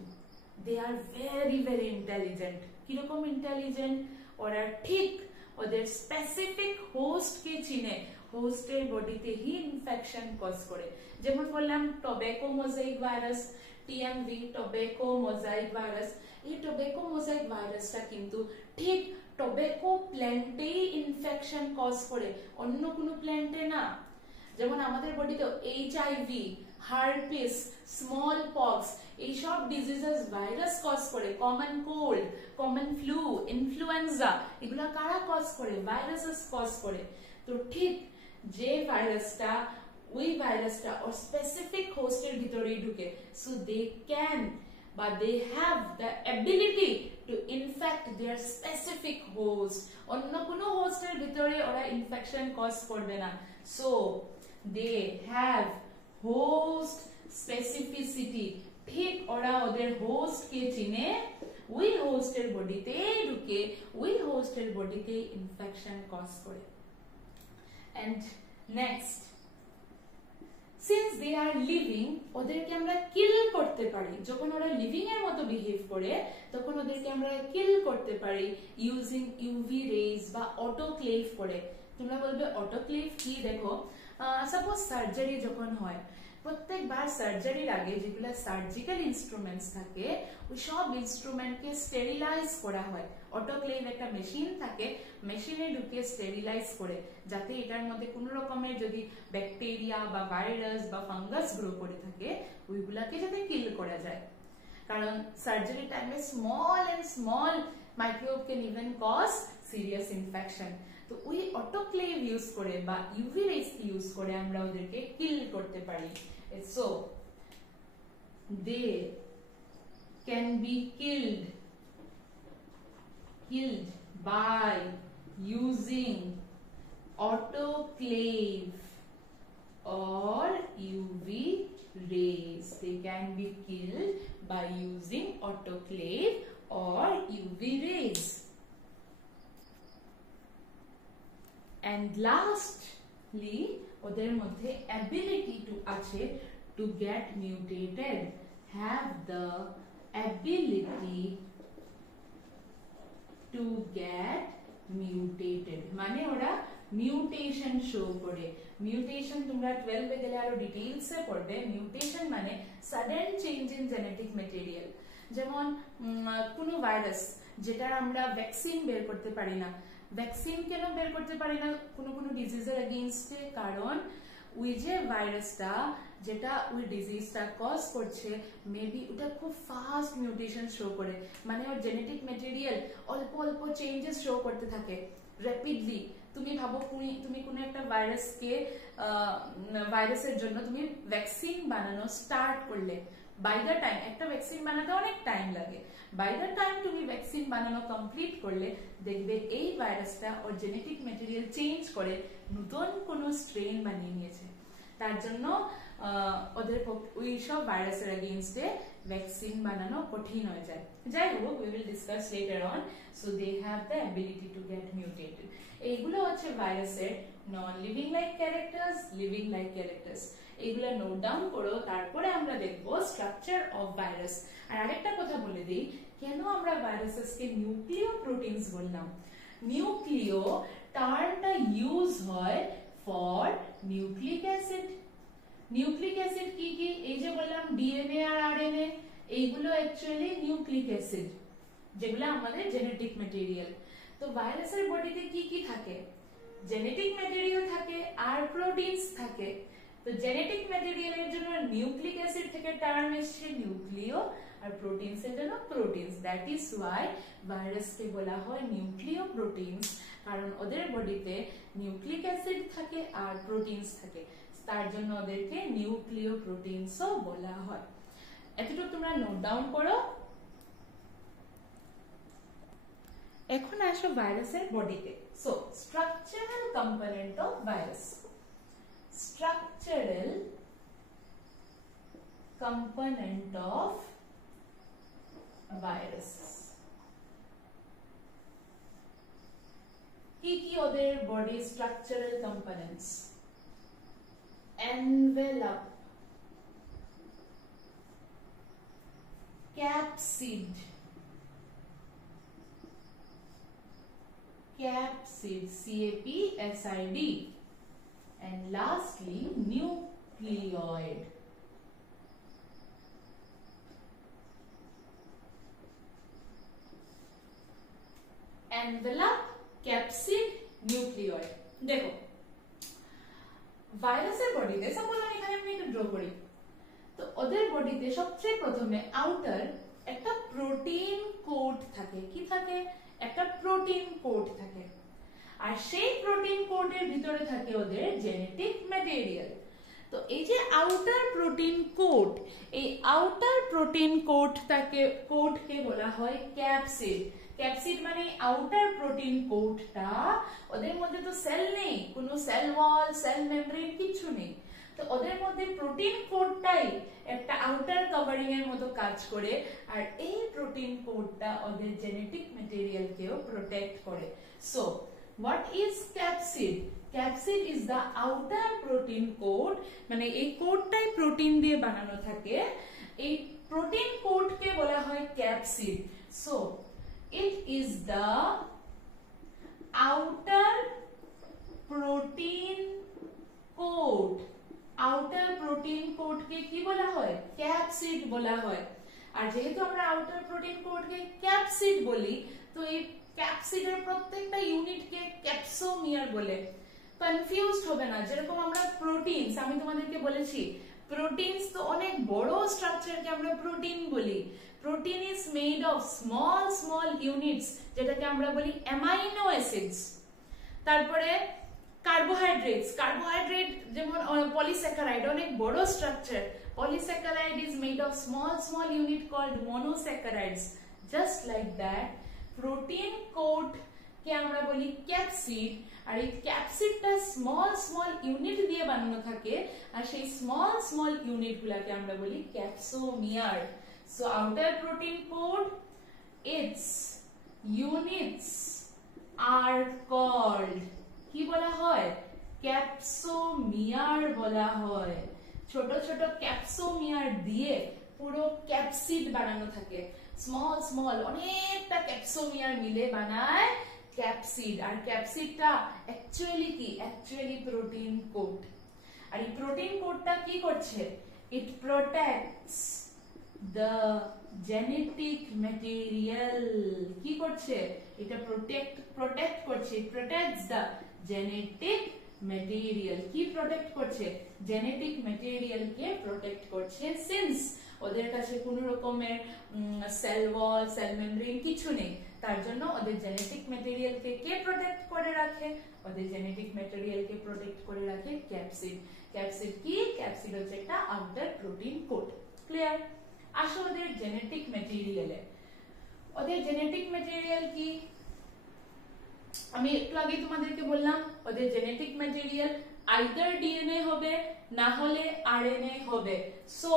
they are very very intelligent. কিরকম ইন্টেলিজেন্ট? ওরা ঠিক ওদের স্পেসিফিক হোস্ট কে চিনে, হোস্টের বডিতে হি ইনফেকশন কজ করে। যেমন বললাম tobacco mosaic virus, TMV, tobacco mosaic virus. এই টোব্যাকো মোজাইক ভাইরাসটা কিন্তু ঠিক টোব্যাকো প্ল্যান্টেই ইনফেকশন কজ করে, অন্য কোনো প্ল্যান্টে না। যেমন আমাদের বডিতে এইচআইভি, হার্পিস, স্মল পক্স এইসব ডিজিজেস ভাইরাস কজ করে। Common cold, common flu, influenza এগুলা কারা কজ করে? ভাইরাসেস কজ করে। তো ঠিক যে ভাইরাসটা ওই ভাইরাসটা ওর স্পেসিফিক হোস্টের ভিতরেই ঢুকে, সো দে ক্যান বা they have the ability to infect their specific host. অন্য কোনো হোস্টের ভিতরে ওরা ইনফেকশন কজ করবে না। So they have host specificity. ঠিক ওরা ওদের হোস্ট কে চিনে, ওই হোস্টের বডিতে ঢুকে ওই হোস্টের বডিতে ইনফেকশন কজ করে। And next, since they are living ওদেরকে আমরা কিল করতে পারি। যখন ওরা লিভিং এর মতো বিহেভ করে তখন ওদেরকে আমরা কিল করতে পারি ইউজিং ইউভি রেজ বা অটোক্লেভ করে। তোমরা বলবে অটোক্লেভ কি? দেখো, সাপোজ সার্জারি যখন হয়, প্রত্যেকবার সার্জারির আগে যেগুলো সার্জিক্যাল ইনস্ট্রুমেন্টস থাকে ওই সব ইনস্ট্রুমেন্টকে স্টেরিলাইজ করা হয়। অটোক্লেভ একটা মেশিন থাকে, মেশিনে ঢুকে স্টেরিলাইজ করে, যাতে এটার মধ্যে কোনো রকমের যদি ব্যাকটেরিয়া বা ভাইরাস বা ফাঙ্গাস গ্রো করে থাকে ওইগুলাকে যাতে কিল করা যায়। কারণ সার্জারি টাইমে small microbe can even cause serious infection. তো ওই অটোক্লেভ ইউজ করে বা ইউভি রেজ ইউজ করে আমরা ওদেরকে কিল করতে পারি। So they can be killed by using autoclave or UV rays. They can be killed by using autoclave or UV rays. And lastly, ওদের মধ্যে ability to আছে to get mutated, have the ability to get mutated, মানে ওরা মিউটেশন শো করে। মিউটেশন তোমরা 12 এ গেলে আরো ডিটেইলস এ পড়বে। মিউটেশন মানে sudden change in genetic material. যেমন কোনো ভাইরাস যেটা আমরা ভ্যাকসিন বের করতে পারি না। ভ্যাকসিন কেন বের করতে পারি না কোনো ডিজিজের এগেইনস্টে? কারণ ওই যে ভাইরাসটা যেটা ওই ডিজিজটা কজ করছে মেবি ওটা খুব ফাস্ট মিউটেশন শো করে, মানে ওর জেনেটিক ম্যাটেরিয়াল অল্প অল্প চেঞ্জেস শো করতে থাকে র্যাপিডলি। তুমি ভাবো তুমি কোনো একটা ভাইরাসের জন্য তুমি ভ্যাকসিন বানানো স্টার্ট করলে, বাই দ্য টাইম একটা ভ্যাকসিন বানাতে অনেক টাইম লাগে, বাই দ্য টাইম তুমি ভ্যাকসিন বানানো কমপ্লিট করলে দেখবে এই ভাইরাসটা ওর জেনেটিক ম্যাটেরিয়াল চেঞ্জ করে নতুন কোনো স্ট্রেন বানিয়ে নিয়েছে। তার জন্য ওদের ওই সব ভাইরাসের এগেইনস্টে ভ্যাকসিন বানানো কঠিন হয়ে যায়। যাই হোক, we will discuss later on. So they have the ability to get mutated. এইগুলো হচ্ছে ভাইরাসের নন living like characters, living like characters. এইগুলো নোট ডাউন করো, তারপরে আমরা দেখব স্ট্রাকচার অফ ভাইরাস। আর আরেকটা কথা বলে দিই, কেন আমরা ভাইরাসেসকে নিউক্লিয় প্রোটিনস বললাম। নিউক্লিয় টার্মটা ইউজ হয় for nucleic acid. Nucleic acid কি কি? এই যে বললাম ডিএনএ আর আরএনএ, এইগুলো অ্যাকচুয়ালি নিউক্লিক অ্যাসিড যেগুলো আমাদের জেনেটিক ম্যাটেরিয়াল। তো ভাইরাসের বডিতে কি কি থাকে? জেনেটিক ম্যাটেরিয়াল থাকে আর প্রোটিনস থাকে। তো জেনেটিক ম্যাটেরিয়ালের জন্য নিউক্লিক অ্যাসিড থেকে টার্ম এসেছে নিউক্লিয়, আর প্রোটিনস এর জন্য প্রোটিনস। দ্যাট ইজ ওয়াই ভাইরাসকে বলা হয় নিউক্লিয় প্রোটিনস, কারণ ওদের বডিতে নিউক্লিক অ্যাসিড থাকে আর প্রোটিনস থাকে, তার জন্য ওদেরকে নিউক্লিয় প্রোটিনসও বলা হয়। এতটুকু তোমরা নোট ডাউন করো। এখন আসো ভাইরাসের বডিতে। So structural component of virus. Structural component of virus কি কি ওদের body structural components? envelope, capsid, CAPSID, and lastly nucleoid. envelope, capsid, nucleoid. দেখো ভাইরাসের বডিতে সাপোজ আমি এখানে একটু ড্র করি, তো ওদের বডিতে সবচেয়ে প্রথমে আউটার একটা প্রোটিন কোট থাকে। কি থাকে? একটা প্রোটিন কোট থাকে, আর সেই প্রোটিন কোটের ভিতরে থাকে ওদের জেনেটিক ম্যাটেরিয়াল। তো এই যে আউটার প্রোটিন কোট, এই আউটার প্রোটিন কোটকে বলা হয় ক্যাপসিড। ক্যাপসিড মানে আউটার প্রোটিন কোটটা, ওদের মধ্যে তো সেল নেই, কোনো সেল ওয়াল সেল মেমব্রেন কিছু নেই, তো ওদের মধ্যে প্রোটিন কোটটাই একটা আউটার কভারিং এর মতো কাজ করে, আর এই প্রোটিন কোটটা ওদের জেনেটিক ম্যাটেরিয়ালকেও প্রোটেক্ট করে। So what is capsid? Capsid is the outer protein coat, মানে এই কোটটাই প্রোটিন দিয়ে বানানো থাকে। এই প্রোটিন কোটকে বলা হয় capsid. So it is the outer protein coat. outer protein coat কে কি বলা হয়? ক্যাপসিড বলা হয়। আর যেহেতু আমরা আউটার প্রোটিন কোটকে ক্যাপসিড বলি, তো এই ক্যাপসিডের প্রত্যেকটা ইউনিটকে ক্যাপসোমিয়ার বলে। কনফিউজড হবে না। যেরকম আমরা প্রোটিনস, আমি তোমাদেরকে বলেছি প্রোটিনস তো অনেক বড় স্ট্রাকচারকে আমরা প্রোটিন বলি। Protein is made of small small units, যেটাকে আমরা বলি অ্যামাইনো অ্যাসিডস। তারপরে কার্বোহাইড্রেট যেমন পলিস্যাকারাইড, অনেক বড় structure. Polysaccharide is made of small unit called monosaccharides. Just like that, protein coat কে আমরা বলি ক্যাপসিড, আর এই ক্যাপসিডটা স্মল ইউনিট দিয়ে বানানো থাকে, আর সেই স্মল ইউনিট গুলাকে আমরা বলি ক্যাপসোমিয়ার। So outer protein coat, its units are called, কি বলা হয়? ক্যাপসোমিয়ার বলা হয়। ছোট ছোট ক্যাপসোমিয়ার দিয়ে পুরো ক্যাপসিড বানানো থাকে। স্মল অনেকটা ক্যাপসোমিয়ার মিলে বানায় ক্যাপসিড। আর ক্যাপসিডটা অ্যাকচুয়ালি প্রোটিন কোট। আর এই প্রোটিন কোটটা কি করছে? ইট প্রোটেক্টস দ্য জেনেটিক ম্যাটেরিয়াল। কি করছে? এটা প্রোটেক্ট করছে। ইট প্রোটেক্টস দ্য জেনেটিক ম্যাটেরিয়াল। কি প্রোটেক্ট করছে? জেনেটিক ম্যাটেরিয়াল কে প্রোটেক্ট করছে। সিন্স ওদের কাছে কোনো রকমের সেল ওয়াল, সেল মেমব্রেন কিছু নেই, তার জন্য ওদের জেনেটিক ম্যাটেরিয়াল কে প্রোটেক্ট করে রাখে? ওদের জেনেটিক ম্যাটেরিয়াল কে প্রোটেক্ট করে রাখে ক্যাপসিড। ক্যাপসিড কি? ক্যাপসিড হচ্ছে একটা আউটার প্রোটিন কোট। ক্লিয়ার? আসো ওদের জেনেটিক ম্যাটেরিয়ালে। ওদের জেনেটিক ম্যাটেরিয়াল কি? আমি একটু আগে তোমাদেরকে বললাম ওদের জেনেটিক ম্যাটেরিয়াল আইদার ডিএনএ হবে না হলে আরএনএ হবে। So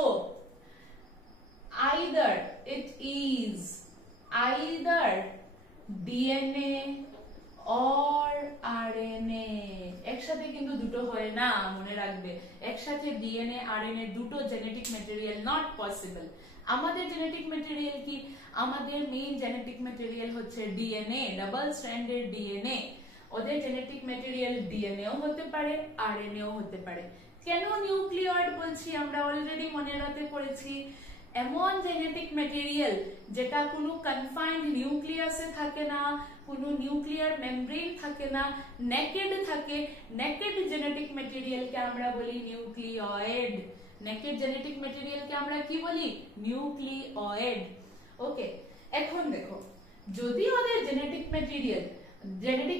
either it is either DNA or RNA। একসাথে কিন্তু দুটো হয় না, মনে রাখবে। একসাথে ডিএনএ আরএনএ দুটো জেনেটিক ম্যাটেরিয়াল নট পসিবল। আমাদের জেনেটিক ম্যাটেরিয়াল কি? আমাদের মেইন জেনেটিক ম্যাটেরিয়াল হচ্ছে ডিএনএ, ডাবল স্ট্র্যান্ডেড ডিএনএ। ওদের জেনেটিক ম্যাটেরিয়াল ডিএনএও হতে পারে, আরএনএও হতে পারে। কেন নিউক্লিয়য়েড বলছি? আমরা অলরেডি মনে রাখতে পড়েছি এমন জেনেটিক ম্যাটেরিয়াল যেটা কোনো কনফাইন্ড নিউক্লিয়াসে থাকে না, কোনো নিউক্লিয়ার মেমব্রেন থাকে না, নেকেড থাকে। নেকেড জেনেটিক ম্যাটেরিয়ালকে আমরা বলি নিউক্লিয়য়েড। নেকেড জেনেটিক ম্যাটেরিয়ালকে আমরা কি বলি? নিউক্লিয়য়েড। ওকে, এখন দেখো, যদি ওদের genetic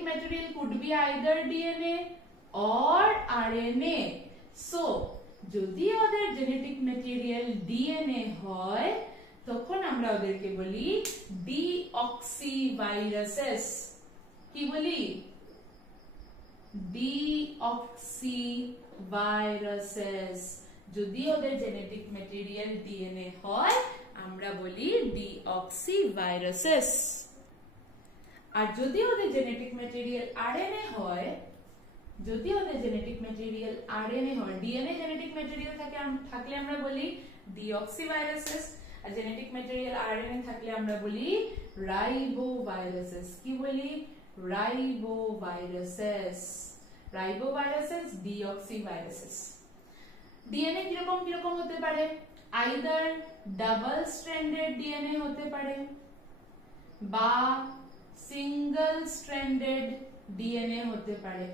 material could be either DNA or RNA. So যদি ওদের জেনেটিক ম্যাটেরিয়াল ডিএনএ হয় তখন আমরা ওদেরকে বলি ডিঅক্সিভাইরাসেস। কি বলি? ডিঅক্সিভাইরাসেস। যদি ওদের জেনেটিক ম্যাটেরিয়াল ডিএনএ হয় আমরা বলি ডিঅক্সিভাইরাসেস। আর যদি ওদের জেনেটিক ম্যাটেরিয়াল আরএনএ হয়, ডিএনএ জেনেটিক ম্যাটেরিয়াল থাকলে আমরা বলি ডিঅক্সিভাইরাসেস, আর জেনেটিক ম্যাটেরিয়াল আরএনএ থাকলে আমরা বলি রাইবোভাইরাসেস। কি বলি? রাইবোভাইরাসেস, ডিঅক্সিভাইরাসেস। ডিএনএ কিরকম হতে পারে? আইদার ডাবল স্ট্র্যান্ডেড ডিএনএ হতে পারে বা সিঙ্গল স্ট্র্যান্ডেড ডিএনএ হতে পারে।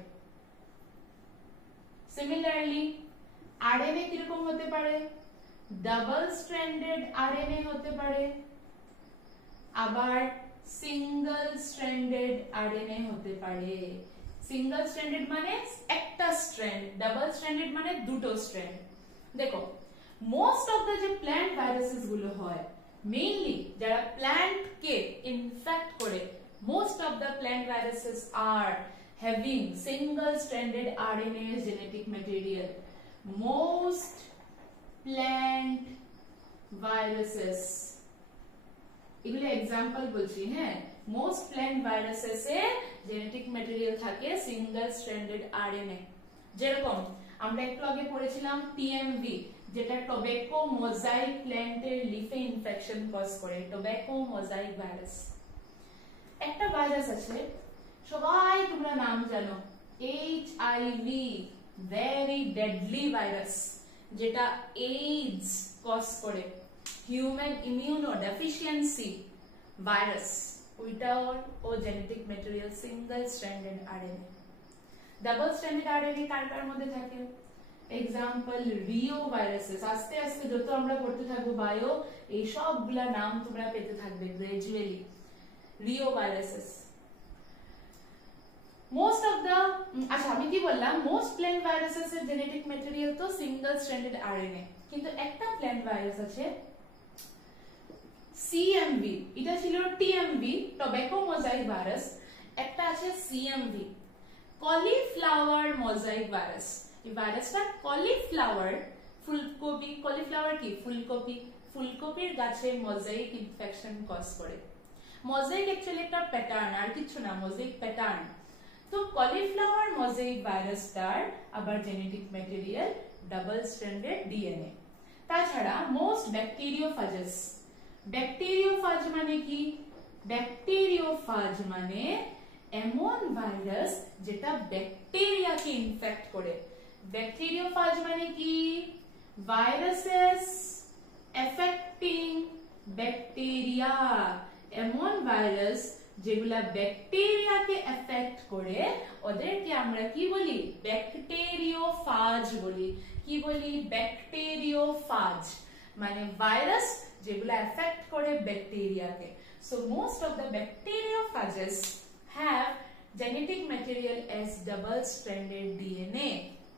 সিমিলারলি আরএনএ কিরকম হতে পারে? ডাবল স্ট্র্যান্ডেড আরএনএ হতে পারে, আবার সিঙ্গল স্ট্র্যান্ডেড আরএনএ হতে পারে। সিঙ্গল স্ট্র্যান্ডেড মানে একটা স্ট্র্যান্ড, ডাবল স্ট্র্যান্ডেড মানে দুটো স্ট্র্যান্ড। দেখো, মোস্ট অফ দ্য যে প্ল্যান্ট ভাইরাসেস গুলো হয়, মেইনলি যারা প্ল্যান্ট কে ইনফেক্ট করে, most of the plant viruses are having single stranded RNA genetic material. Most plant viruses, এগুলো एग्जांपल বলছি। হ্যাঁ, most plant viruses এ genetic material থাকে single stranded RNA। যেরকম আমরা একটু আগে পড়েছিলাম TMV, যেটা টোব্যাকো মোজাইক প্ল্যান্টের লিফে ইনফেকশন কজ করে, টোব্যাকো মোজাইক ভাইরাস। একটা ভাইরাস আছে, সবাই তোমরা নাম জানো, HIV, ভেরি ডেডলি ভাইরাস, যেটা এইডস কজ করে, হিউম্যান ইমিউনো ডেফিসিয়েন্সি ভাইরাস। ওইটাও ও genetic material single stranded RNA. Double stranded RNA কার মধ্যে থাকে? Example reo viruses. আস্তে আস্তে যত আমরা পড়তে থাকবো বায়ো, এই সবগুলা নাম তোমরা পেতে থাকবে gradually. Rio viruses. Most of the আচ্ছা আমি কি বললাম মোস্ট প্ল্যান্ট ভাইরাসেস এর জেনেটিক ম্যাটেরিয়াল তো সিঙ্গেল স্ট্র্যান্ডেড আরএনএ, কিন্তু একটা প্ল্যান্ট ভাইরাস আছে সিএমভি, এটা ছিল টিএমভি টোব্যাকো মোজাইক ভাইরাস, একটা আছে সিএমভি কলিফ্লাওয়ার মোজাইক ভাইরাস। এই ভাইরাসটা কলিফ্লাওয়ার, ফুলকপি, কলিফ্লাওয়ার কি ফুলকপি, ফুলকপির গাছে মোজাইক ইনফেকশন কজ করে। মোজাইক অ্যাকচুয়ালি একটা প্যাটার্ন, আর কিছু না, মোজাইক প্যাটার্ন। তো কলিফ্লাওয়ার মোজাইক ভাইরাসটার আবার genetic material double stranded DNA. তাছাড়া মোস্ট ব্যাকটেরিওফাজেস, ব্যাকটেরিওফাজ মানে কি, ব্যাকটেরিওফাজ মানে এমন ভাইরাস যেটা ব্যাকটেরিয়াকে ইনফেক্ট করে। ব্যাকটেরিওফাজ মানে কি, ভাইরাসেস এফেক্টিং ব্যাকটেরিয়া, এমন ভাইরাস যেগুলা ব্যাকটেরিয়াকে এফেক্ট করে ওদেরকে আমরা কি বলি, ব্যাকটেরিওফাজ বলি। কি বলি, ব্যাকটেরিওফাজ মানে ভাইরাস যেগুলা এফেক্ট করে ব্যাকটেরিয়াকে। So most of the bacteriophages have genetic material as double-stranded DNA,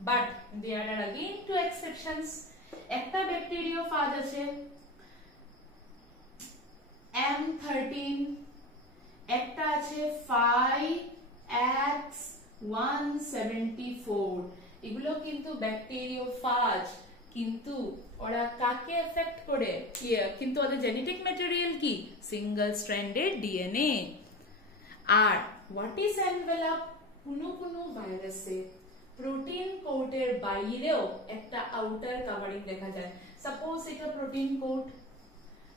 but there are again two exceptions. একটা ব্যাকটেরিওফাজ আছে M13, একটা আছে 5X174, এগুলো কিন্তু ব্যাকটেরিওফাজ, কিন্তু ওরা কাকে এফেক্ট করে, কিন্তু ওদের জেনেটিক ম্যাটেরিয়াল কি, সিঙ্গেল স্ট্র্যান্ডেড ডিএনএ। আর হোয়াট ইজ এনভেলপ, কোনো ভাইরাসে প্রোটিন কোটের বাইরেও একটা আউটার কভারিং দেখা যায়। সাপোজ এটা প্রোটিন কোট,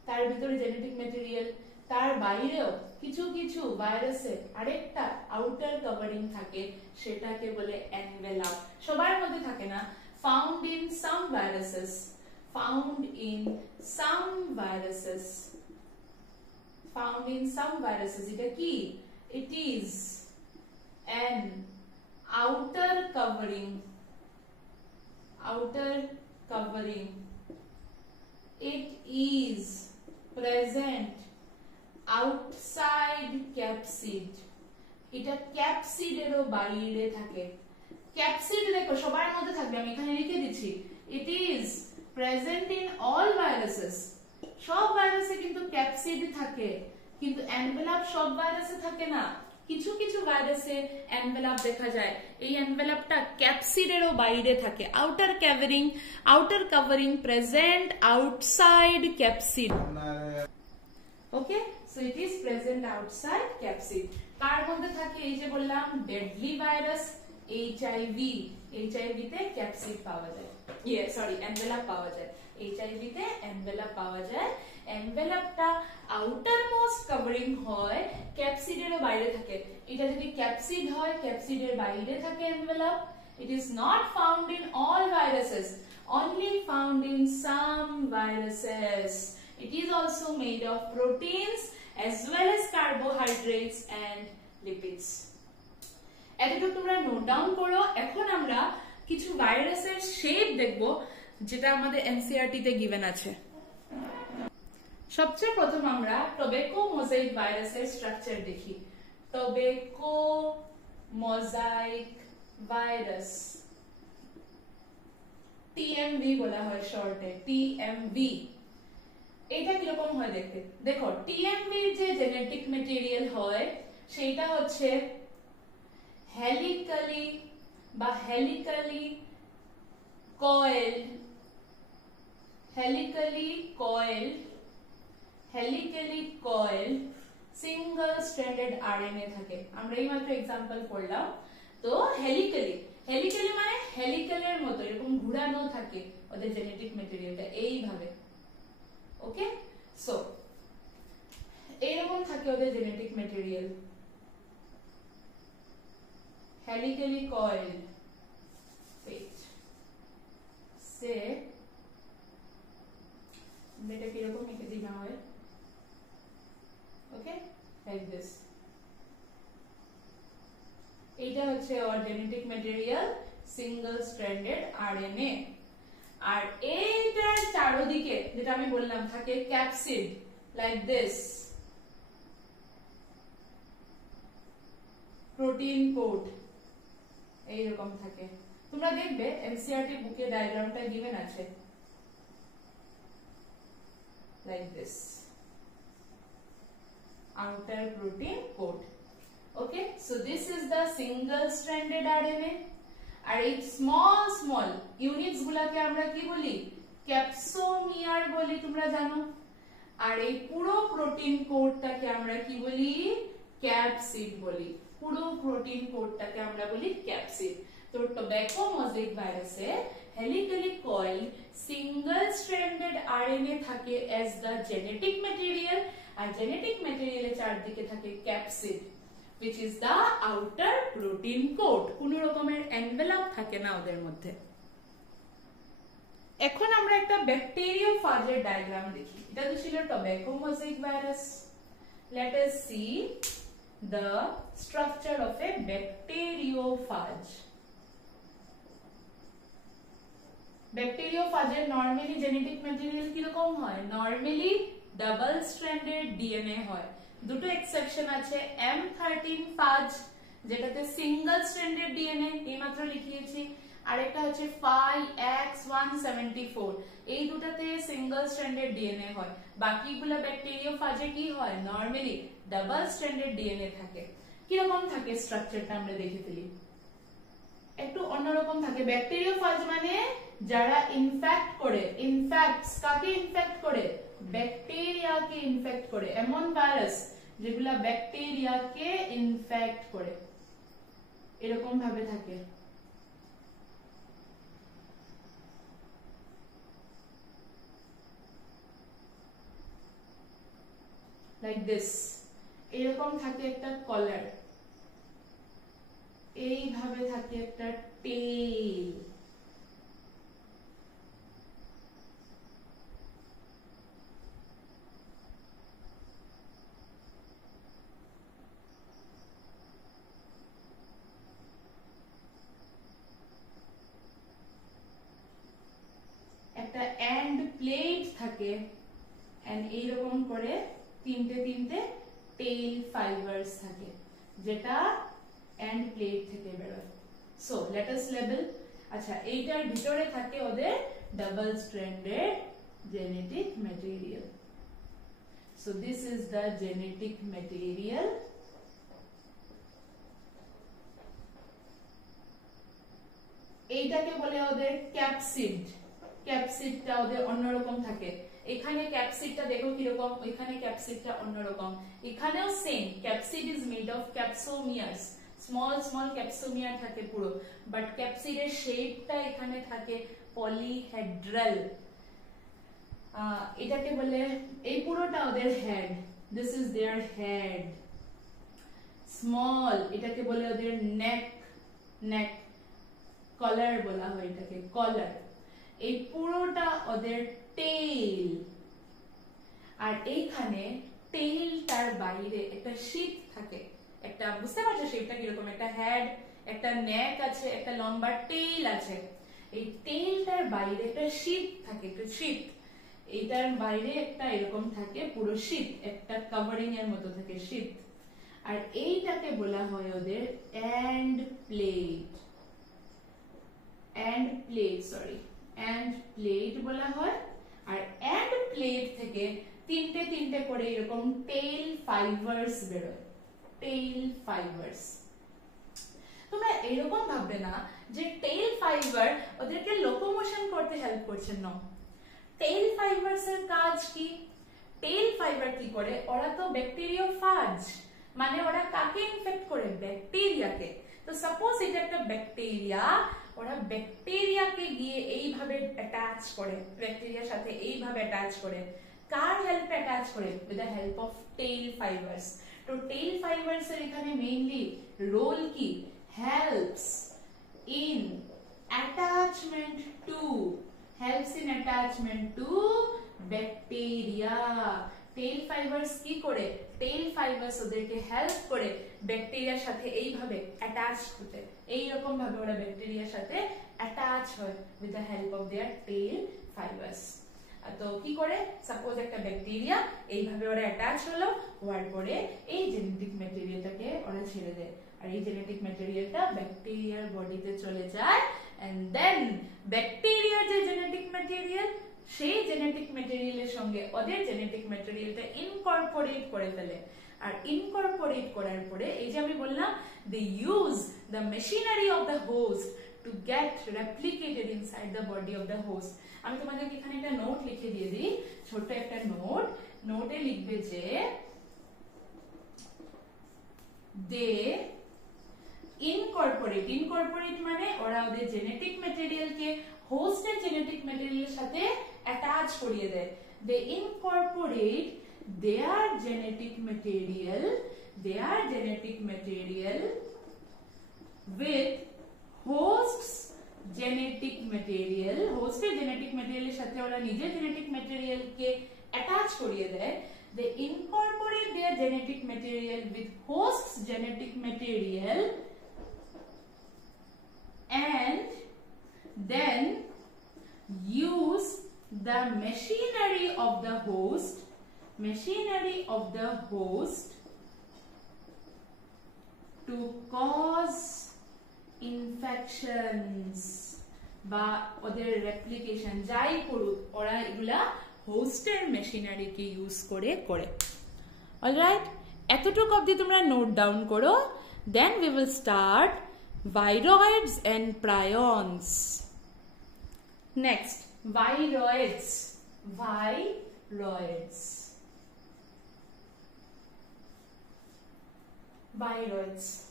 তার ভিতরে জেনেটিক ম্যাটেরিয়াল, তার বাইরেও কিছু কিছু ভাইরাসে আরেকটা আউটার কভারিং থাকে, সেটাকে বলে এনভেলপ। সবার মধ্যে থাকে না, found in some viruses, found in some viruses, found in some viruses, এটা কি, it is an outer covering, outer covering, it is present outside capsid, এটা ক্যাপসিডেরও বাইরে থাকে। ক্যাপসিড দেখো সবার মধ্যে থাকবে, আমি এখানে লিখে দিচ্ছি, it is present in all viruses, সব ভাইরাসে কিন্তু ক্যাপসিড থাকে, কিন্তু এনভেলপ সব ভাইরাসে থাকে না, কিছু কিছু ভাইরাসে এনভেলপ দেখা যায়, এই এনভেলপটা ক্যাপসিডেরও বাইরে থাকে। Outer covering present outside capsid, okay, so it is present outside capsid. কার মধ্যে থাকে, এই যে বললাম ডেডলি ভাইরাস এইচআইভি, এইচআইভি তে ক্যাপসিড পাওয়া যায়, এনভেলপ পাওয়া যায়, এইচআইভি তে এনভেলপ পাওয়া যায়। এনভেলপটা আউটার মোস্ট কভারিং হয়, ক্যাপসিডেরও বাইরে থাকে। এটা যদি ক্যাপসিড হয়, ক্যাপসিডের বাইরে থাকে envelope. It is not found in all viruses, only found in some viruses. It is also made of proteins as well as carbohydrates and lipids. এতটুকু তোমরা নোট ডাউন করো। এখন আমরা কিছু ভাইরাসের শেপ দেখব যেটা আমাদের এনসিইআরটি তে গিভেন আছে। সবচেয়ে প্রথম আমরা টোব্যাকো মোজাইক ভাইরাসের স্ট্রাকচার দেখি। টোব্যাকো মোজাইক ভাইরাস, টিএমভি বলা হয় শর্টে, টিএমভি। এটা কিরকম হয় দেখতে, দেখো টিএমভির যে জেনেটিক ম্যাটেরিয়াল হয় সেটা হচ্ছে হেলিক্যালি বা হেলিক্যালি কয়েল সিঙ্গেল স্ট্র্যান্ডেড আরএনএ থাকে। আমরা এইমাত্র এক্সাম্পল পড়লাম। তো হেলিক্যালি মানে হেলিক্যালের মতো এরকম ঘুরানো থাকে ওদের জেনেটিক ম্যাটেরিয়ালটা এইভাবে, ওকে। সো এরকম থাকে ওদের জেনেটিক ম্যাটেরিয়াল, হেলিক্যালি কয়েল। সে এটা কিরকম লিখে দিই না হয়, ওকে, লাইক দিস। এইটা হচ্ছে ওর genetic material single stranded RNA. আর এইটার চারদিকে যেটা আমি বললাম থাকে capsid, like this. Protein coat এইরকম থাকে। তোমরা দেখবে এনসিইআরটি বুকে ডায়াগ্রামটা গিভেন আছে like this, outer protein coat. Okay, so this is the single stranded RNA. আর এই small units গুলাকে আমরা কি বলি? ক্যাপসোমিয়ার বলি, তোমরা জানো। আর এই পুরো প্রোটিন কোডটাকে আমরা কি বলি? ক্যাপসিড বলি। পুরো প্রোটিন কোডটাকে আমরা বলি ক্যাপসিড। তো টোব্যাকো মোজাইক ভাইরাসে helically coil single stranded RNA থাকে অ্যাজ দ্য জেনেটিক ম্যাটেরিয়াল, আর জেনেটিক ম্যাটেরিয়ালের চারদিকে থাকে capsid which is the outer protein coat. কোন রকমের এনভেলপ থাকে না ওদের মধ্যে। এখন আমরা একটা ব্যাকটেরিওফাজের ডায়াগ্রাম দেখি। এটা তো ছিল tobacco mosaic virus. Let us see the structure of a bacteriophage. ব্যাকটেরিওফাজের নরমালি জেনেটিক ম্যাটেরিয়াল কি রকম হয়? নরমালি ডাবল স্ট্র্যান্ডেড ডিএনএ হয়। দুটো এক্সেপশন আছে, M13 ফাজ যেটাতে সিঙ্গল স্ট্র্যান্ডেড ডিএনএ এইমাত্র লিখিয়েছি, আর একটা হচ্ছে Phi-X174, এই দুটাতে সিঙ্গল স্ট্র্যান্ডেড ডিএনএ হয়। বাকিগুলো ব্যাকটেরিওফাজে কি হয়? নরমালি ডাবল স্ট্র্যান্ডেড ডিএনএ থাকে। কি রকম থাকে স্ট্রাকচারটা আমরা দেখে ফেলি। একটু অন্যরকম থাকে। ব্যাকটেরিওফাজ মানে যারা ইনফেক্ট করে, ইনফেক্টস কাকে ইনফেক্ট করে? ব্যাকটেরিয়াকে ইনফেক্ট করে। এমন ভাইরাস যেগুলা ব্যাকটেরিয়াকে ইনফেক্ট করে, এরকম ভাবে থাকে। লাইক দিস, এরকম থাকে একটা কলার, এইভাবে থাকে একটা টেইল, একটা এন্ড প্লেট থাকে, এন্ড এইরকম করে তিনটে টেইল ফাইবারস থাকে যেটা এন্ড প্লেট থেকে বেরোয়। So let us label. আচ্ছা, এইটার ভিতরে থাকে ওদের double stranded genetic material. So this is the genetic material. এইটাকে বলে ওদের ক্যাপসিড। ক্যাপসিডটা ওদের অন্যরকম থাকে। এখানে ক্যাপসিডটা দেখো কিরকম, ওইখানে ক্যাপসিডটা অন্যরকম। এখানেও same, capsid is made of capsomeres, small capsomere থাকে পুরো, বাট ক্যাপসিডের শেপটা এখানে থাকে পলিহেড্রাল। এটাকে বলে, এই পুরোটা ওদের head, this is their head. Small, এটাকে বলে ওদের নেক, কলার বলা হয় এটাকে, কলার। এই পুরোটা ওদের টেইল। আর এইখানে টেইলটার বাইরে একটা শীট থাকে, একটা, বুঝতে পারছো শেপটা কিরকম? একটা হেড, একটা নেক আছে, একটা লম্বা টেইল আছে। এই টেইলটার বাইরে একটা শীট থাকে, একটা শীট। এইটার বাইরে একটা এরকম থাকে পুরো শীট, একটা কভারিং এর মতো থাকে শীট। আর এইটাকে বলা হয় ওদের এন্ড প্লেট। এন্ড প্লেট বলা হয়। আর এন্ড প্লেট থেকে তিনটে করে এরকম টেইল ফাইবারস বেরোয়, টেইল ফাইবারস। তোমরা এরকম ভাববে না যে টেইল ফাইবার ওদেরকে লোকোমোশন করতে হেল্প করছে, না। টেইল ফাইবারস এর কাজ কি? টেইল ফাইবার কি করে? ওরা তো ব্যাকটেরিওফাজ, মানে ওরা কাকে ইনফেক্ট করে? ব্যাকটেরিয়াকে। তো সাপোজ এটা একটা ব্যাকটেরিয়া, ওরা ব্যাকটেরিয়াকে গিয়ে এইভাবে অ্যাটাচ করে, ব্যাকটেরিয়ার সাথে এইভাবে অ্যাটাচ করে। কার হেল্পে অ্যাটাচ করে? With the help of tail fibres. তো টেইল ফাইবারস এর এখানে মেইনলি রোল কি? Helps in attachment to bacteria. Tail fibres কি করে? টেইল ফাইবারস ওদেরকে হেল্প করে ব্যাকটেরিয়ার সাথে এইভাবে অ্যাটাচ হতে। এইরকম ভাবে ওরা ব্যাকটেরিয়ার সাথে অ্যাটাচ হয় with the help of their tail fibres. তো কি করে? সাপোজ একটা ব্যাকটেরিয়া এইভাবে ওরা অ্যাটাচ হলো, হওয়ার পরে এই জেনেটিক ম্যাটেরিয়ালটাকে ওরা ছেড়ে দেয়। আর এই জেনেটিক ম্যাটেরিয়ালটা ব্যাকটেরিয়ার বডিতে চলে যায় এন্ড দেন ব্যাকটেরিয়ার যে জেনেটিক ম্যাটেরিয়াল সেই জেনেটিক ম্যাটেরিয়ালের সঙ্গে ওদের জেনেটিক ম্যাটেরিয়ালটা ইনকর্পোরেট করে ফেলে আর ইনকর্পোরেট করার পরে এই যে আমি বললাম they use the machinery of the host to get replicated inside the body of the host আমি তোমাদেরকে এখানে একটা নোট লিখে দিয়ে দিই ছোট একটা নোটে লিখবে যে they incorporate মানে ওরা ওদের জেনেটিক ম্যাটেরিয়ালকে হোস্টের জেনেটিক ম্যাটেরিয়ালের সাথে অ্যাটাচ করিয়ে দেয় they incorporate their genetic material with host's genetic material হোস্টের জেনেটিক ম্যাটেরিয়ালের সাথে ওরা নিজের জেনেটিক ম্যাটেরিয়ালকে অ্যাটাচ করিয়ে দেয় they incorporate their genetic material with host's genetic material and then use the machinery of the host to cause infections বা ওদের রেপ্লিকেশন যাই করুক ওরা এগুলা হোস্টের মেশিনারিকে ইউজ করে অলরাইট এতটুকু অবধি তোমরা নোট ডাউন করো দেন we will start viroids and prions next viroids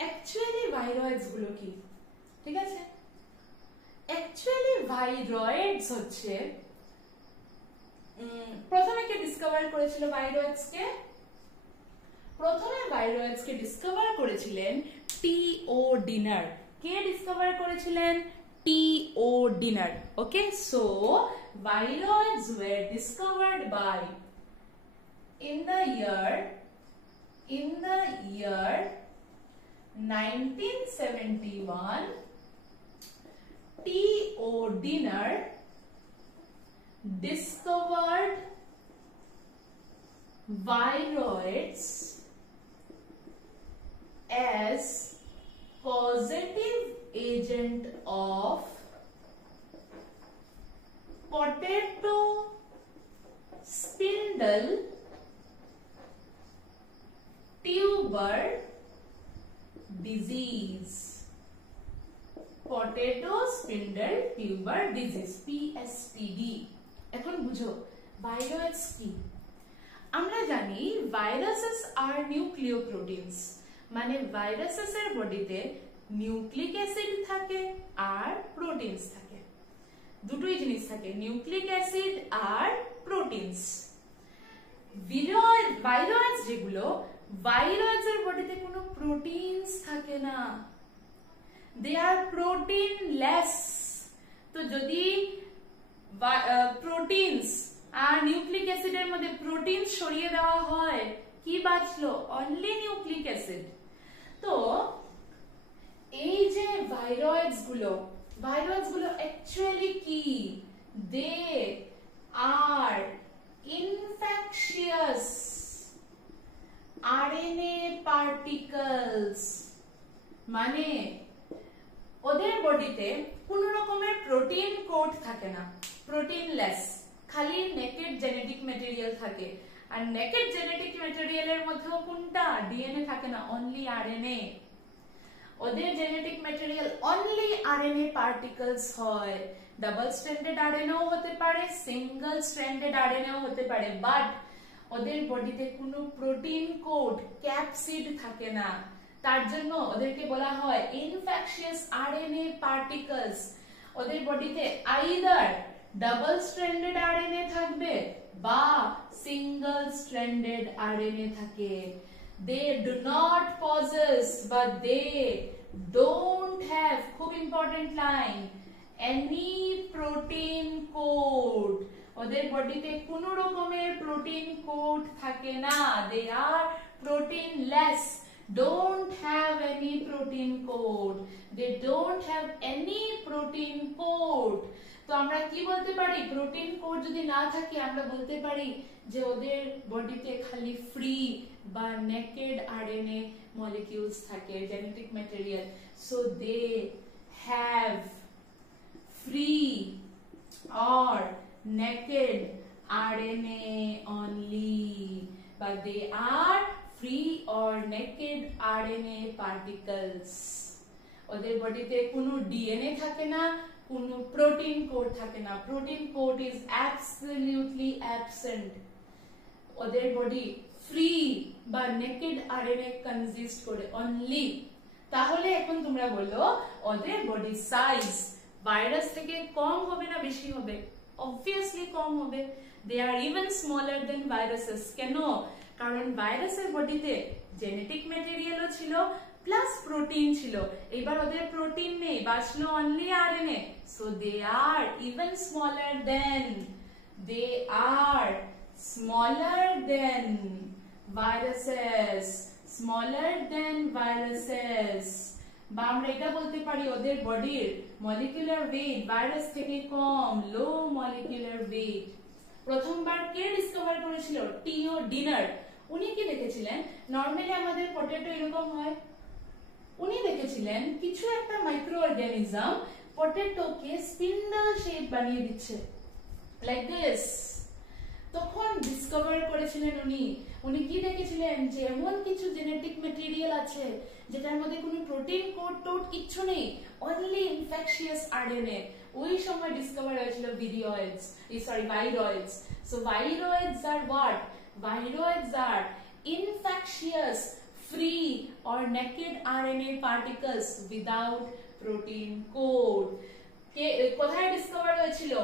actually viroids গুলো কি ঠিক আছে actually viroids হচ্ছে প্রথমে কে ডিসকভার করেছিল ভাইরয়েডস কে ডিসকভার করেছিলেন টি.ও. ডিনার কে ডিসকভার করেছিলেন T O. Diener okay so viroids were discovered by in the year 1971 T O. Diener discovered viroids as causative agent of potato spindle tuber disease potato spindle tuber disease PSTD এখন বুঝো ভাইরাস কি আমরা জানি ভাইরাসেস আর নিউক্লিওপ্রোটিনস মানে ভাইরাসেস এর বডিতে নিউক্লিক অ্যাসিড থাকে আর প্রোটিনস থাকে দুটোই জিনিস থাকে নিউক্লিক অ্যাসিড আর প্রোটিনস ভাইরাস যেগুলো ভাইরাস এর বডিতে কোনো প্রোটিনস থাকে না দে আর প্রোটিনলেস তো যদি প্রোটিনস আর নিউক্লিক অ্যাসিডের মধ্যে প্রোটিন সরিয়ে দেওয়া হয় কি বাঁচলো অনলি নিউক্লিক অ্যাসিড তো এই যে ভাইরাস গুলো অ্যাকচুয়ালি কি দে আর ইনফেকশিয়াস আরএনএ পার্টিকলস মানে ওদের বডিতে কোন রকমের প্রোটিন কোড থাকে না প্রোটিনলেস খালি নেকেড জেনেটিক ম্যাটেরিয়াল থাকে আর নেকেড জেনেটিক ম্যাটেরিয়ালের মধ্যেও কোনটা ডিএনএ থাকে না অনলি আরএনএ ওদের genetic material only RNA particles হয় ডাবল স্ট্র্যান্ডেড আরএনএও হতে পারে সিঙ্গেল স্ট্র্যান্ডেড আরএনএও হতে পারে বাট ওদের বডিতে কোনো প্রোটিন কোড ক্যাপসিড থাকে না তার জন্য ওদেরকে বলা হয় ইনফেকশিয়াস আরএনএ পার্টিকলস ওদের বডিতে আইদার ডাবল স্ট্র্যান্ডেড আরএনএ থাকবে বা সিঙ্গেল স্ট্র্যান্ডেড আরএনএ থাকে they do not possess but they don't have খুব important line any protein code ওদের বডিতে কোনো রকমের প্রোটিন কোড থাকে না they are proteinless don't have any protein code they don't have any protein code তো আমরা কি বলতে পারি প্রোটিন কোড যদি না থাকে আমরা বলতে পারি যে ওদের বডিতে খালি ফ্রি বা নেকেড আরএনএ molecules থাকে, genetic material, so they have free or naked RNA only, but they are free or naked RNA particles. ওদের বডিতে কোনো ডিএনএ থাকে না, কোনো প্রোটিন কোড থাকে না, protein code is absolutely absent. ওদের বডি ফ্রি বা নেকেড আরএনএ কনজিস্ট করে অনলি। তাহলে এখন তোমরা বলো ওদের বডি সাইজ ভাইরাস থেকে কম হবে না বেশি হবে? অবভিয়াসলি কম হবে। দে are even smaller then viruses. কেন? কারণ ভাইরাসের বডিতে জেনেটিক ম্যাটেরিয়ালও ছিল প্লাস প্রোটিন ছিল। এবার ওদের প্রোটিন নেই, বাঁচলো only RNA, so they are even smaller than viruses, smaller than viruses। বা আমরা এটা বলতে পারি ওদের বডির মলিকুলার ওয়েট ভাইরাস থেকে কম, লো মলিকুলার ওয়েট। প্রথমবার কে ডিসকভার করেছিল? টিও ডিনার। উনি কি দেখেছিলেন? নরমালি আমাদের পটেটো এরকম হয়, উনি দেখেছিলেন কিছু একটা মাইক্রো অর্গানিজম পটেটোকে স্পিন্ডল শেপ বানিয়ে দিচ্ছে, লাইক দিস। তখন ডিসকভার করেছিলেন উনি কি দেখেছিলেন? যে এমন কিছু জেনেটিক ম্যাটেরিয়াল আছে যেটার মধ্যে কোনো প্রোটিন কোড টোড কিচ্ছু নেই, অনলি ইনফেকশিয়াস আরএনএ। ওই সময় ডিসকভার হয়েছিল viroids. So viroids are what? Viroids are infectious, free or naked RNA particles without protein code. কোথায় ডিসকভার হয়েছিল?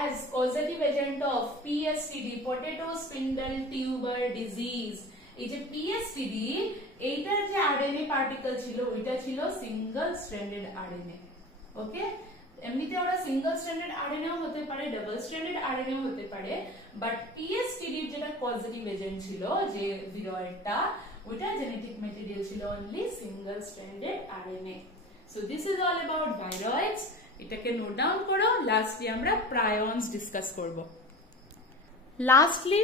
As causative agent of PSTD, potato spindle tuber disease। এই যে PSTD, এইটার যে RNA পার্টিকেল ছিল ওইটা ছিল সিঙ্গেল স্ট্র্যান্ডেড RNA। ওকে, এমনিতে ওরা সিঙ্গেল স্ট্র্যান্ডেড আরএনএও হতে পারে, ডাবল স্ট্র্যান্ডেড আরএনএও হতে পারে, বাট পিএসটিডি যেটা পজিটিভ এজেন্ট ছিল, যে ভিরয়েডটা, ওটা জেনেটিক ম্যাটেরিয়াল ছিল only single stranded RNA. So this is all about viroids. এটাকে নোট ডাউন করো। লাস্টলি আমরা প্রায়ন্স ডিসকাস করব। লাস্টলি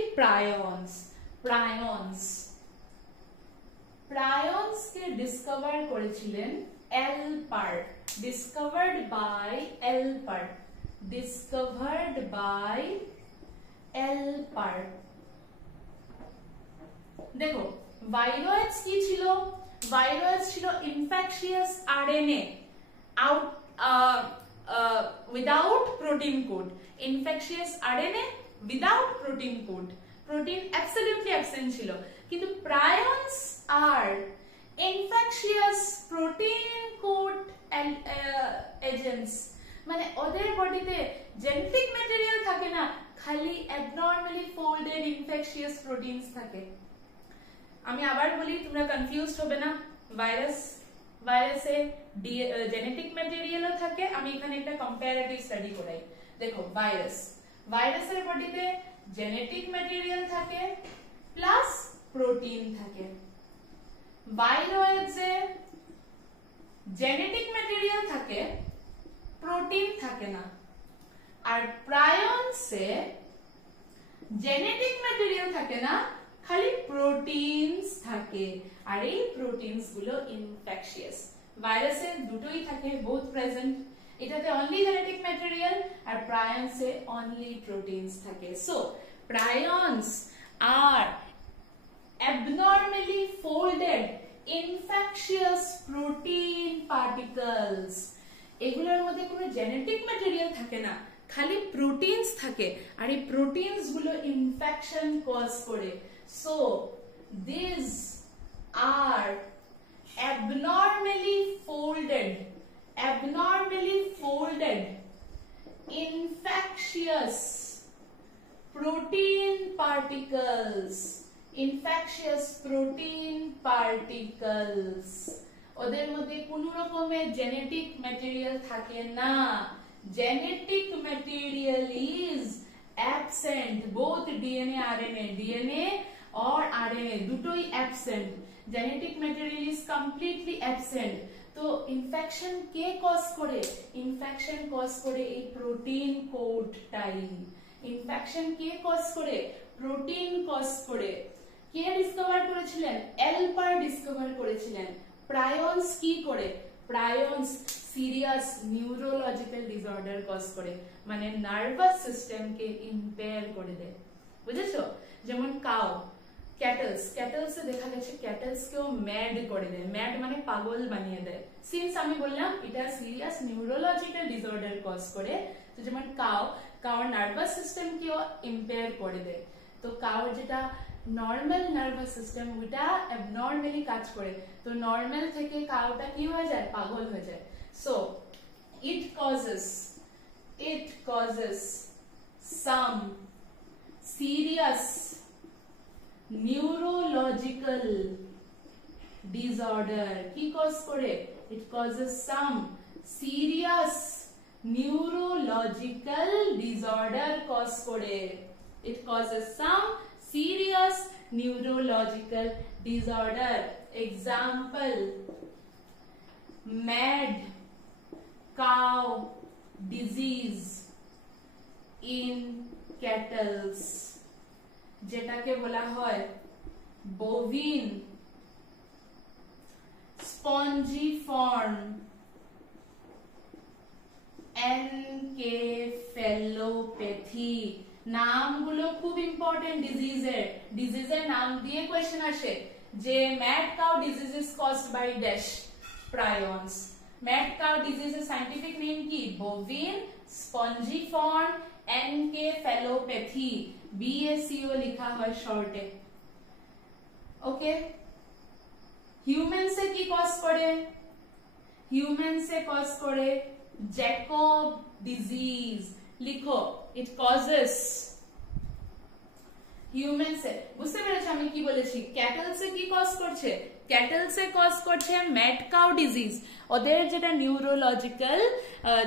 প্রায়ন্স কে ডিসকভার করেছিলেন এলপার। Discovered by Elper। দেখো ভাইরয়েডস কি ছিল? ভাইরয়েডস ছিল infectious RNA without protein code। Infectious RNA without protein code। Protein absolutely absent ছিল। কিন্তু প্রায়ন্স আর ইনফেকশিয়াস প্রোটিন কোড এজেন্টস, মানে ওদের বডিতে জেনেটিক ম্যাটেরিয়াল থাকে না, খালি অ্যাবনরমালি ফোল্ডেড ইনফেকশিয়াস প্রোটিনস থাকে। আমি আবার বলি, তোমরা কনফিউজড হবে না। ভাইরাসে জেনেটিক ম্যাটেরিয়ালও থাকে। আমি এখানে একটা কম্পারেটিভ স্টাডি করাই। দেখো ভাইরাসের বডিতে জেনেটিক ম্যাটেরিয়াল থাকে প্লাস প্রোটিন থাকে। ভাইরয়েডসে জেনেটিক ম্যাটেরিয়াল থাকে, প্রোটিন থাকে না। আর প্রায়ন্সে জেনেটিক ম্যাটেরিয়াল থাকে না, খালি প্রোটিনস থাকে। আর এই প্রোটিনস গুলো ইনফেকশিয়াস। ভাইরাসে দুটোই থাকে, বোথ প্রেজেন্ট। এটাতে অনলি জেনেটিক ম্যাটেরিয়াল, আর প্রায়ন্সে অনলি প্রোটিনস থাকে। সো প্রায়ন্স আর abnormally folded infectious protein particles। এগুলোর মধ্যে কোনো জেনেটিক ম্যাটেরিয়াল থাকে না, খালি প্রোটিনস থাকে। আর এই প্রোটিনস গুলো ইনফেকশন কজ করে। So these are abnormally folded infectious protein particles। ওদের মধ্যে কোনো রকমের জেনেটিক ম্যাটেরিয়াল থাকে না। Genetic material is absent. Both DNA RNA, DNA और आरएनए দুটোই absent. Genetic material is completely absent. তো ইনফেকশন কে কজ করে? ইনফেকশন কজ করে এই প্রোটিন কোডটাই। ইনফেকশন কে কজ করে? প্রোটিন কজ করে। কে ডিসকভার করেছিলেন? এলপার ডিসকভার করেছিলেন। প্রায়ন্স কি করে? প্রায়ন্স সিরিয়াস নিউরোলজিক্যাল ডিসঅর্ডার কজ করে, মানে নার্ভাস সিস্টেমকে ইম্পেয়ার করে দেয়, বুঝেছো? যেমন কাউ, ক্যাটেলস দেখা গেছে ক্যাটেলসকেও ম্যাড করে দেয়, ম্যাড মানে পাগল বানিয়ে দেয়। সিন্স আমি বললাম এটা সিরিয়াস নিউরোলজিক্যাল ডিসঅর্ডার কজ করে, তো যেমন কাউর নার্ভাস সিস্টেমকেও ইম্পেয়ার করে দেয়। তো কাউর যেটা নর্মাল নার্ভাস সিস্টেম ওটা অ্যাবনর্মালি কাজ করে, তো নর্মাল থেকে কাউটা কি হয়ে যায়? পাগল হয়ে যায়। So it causes some serious neurological disorder. কি কজ করে? It causes some serious neurological disorder cause করে। It causes some serious neurological disorder. Example: mad cow disease in cattles, যেটাকে বলা হয় bovine spongiform encephalopathy। নামগুলো খুব ইম্পর্টেন্ট ডিজিজের নাম দিয়ে কোয়েশ্চেন আসে যে mad cow disease is caused by dash prions. Mad cow ডিজিজের সায়েন্টিফিক নেম কি? বভিন স্পঞ্জিফর্ম এনকেফ্যালোপ্যাথি, BSCO লিখা হয় শর্টে। ওকে, হিউম্যানসে কি কজ করে? হিউম্যানসে কজ করে জ্যাকব ডিজিজ। লিখো, ইট কজেস হিউম্যানসে। বুঝতে পেরেছো আমি কি বলেছি? ক্যাটেলসে কি কজ করছে? ক্যাটেলসে কজ করছে ম্যাড কাউ ডিজিজ। ওদের যেটা নিউরোলজিক্যাল,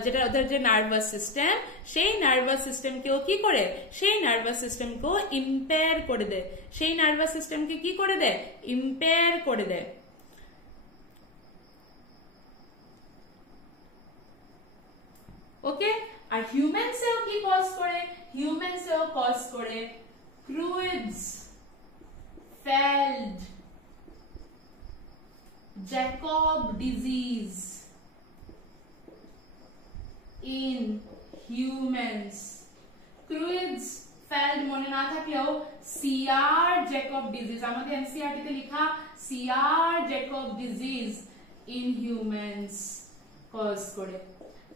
যেটা ওদের যে নার্ভাস সিস্টেম, সেই নার্ভাস সিস্টেমকেও কি করে? সেই নার্ভাস সিস্টেমকেও ইম্পেয়ার করে দেয়। সেই নার্ভাস সিস্টেমকে কি করে দেয়? ইম্পেয়ার করে দেয়। ওকে, আর হিউম্যানসেও কি কজ করে? হিউম্যানসেও কজ করে Creutzfeldt Jakob disease in humans। Creutzfeldt মনে না থাকলেও CR Jakob disease, আমাদের এনসিইআরটি তে লেখা CR Jakob disease in humans cause করে।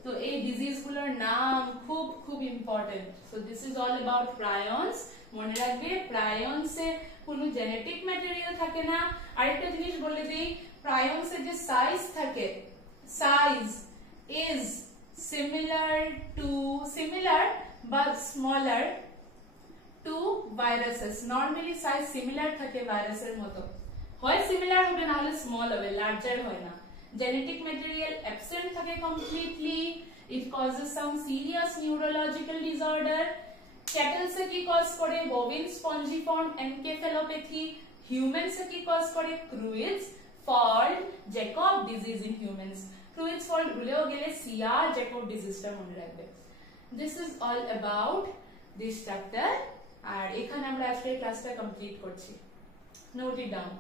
তো এই ডিজিজ গুলোর নাম খুব খুব important. So this is all about prions. মনে রাখবে প্রায়ন্সে কোনো জেনেটিক ম্যাটেরিয়াল থাকে না। আরেকটা জিনিস বলে দিই, প্রায়ন্সে যে সাইজ থাকে, সাইজ ইজ সিমিলার বা smaller to viruses. Normally size similar থাকে ভাইরাসের মতো, হয় সিমিলার হবে না হলে স্মল হবে, লার্জার হয় না। Genetic material absent থাকে completely. It causes some serious neurological disorder. Cattle se ki cause kore bovine spongiform encephalopathy. Humans se ki cause kore Creutzfeldt Jakob disease in humans. Creutzfeldt bhuleo gele CR Jakob disease ta mone rakhbe। This is all about this chapter, আর এখানে আমরা আজকে ক্লাসটা কমপ্লিট করছি। Note it down.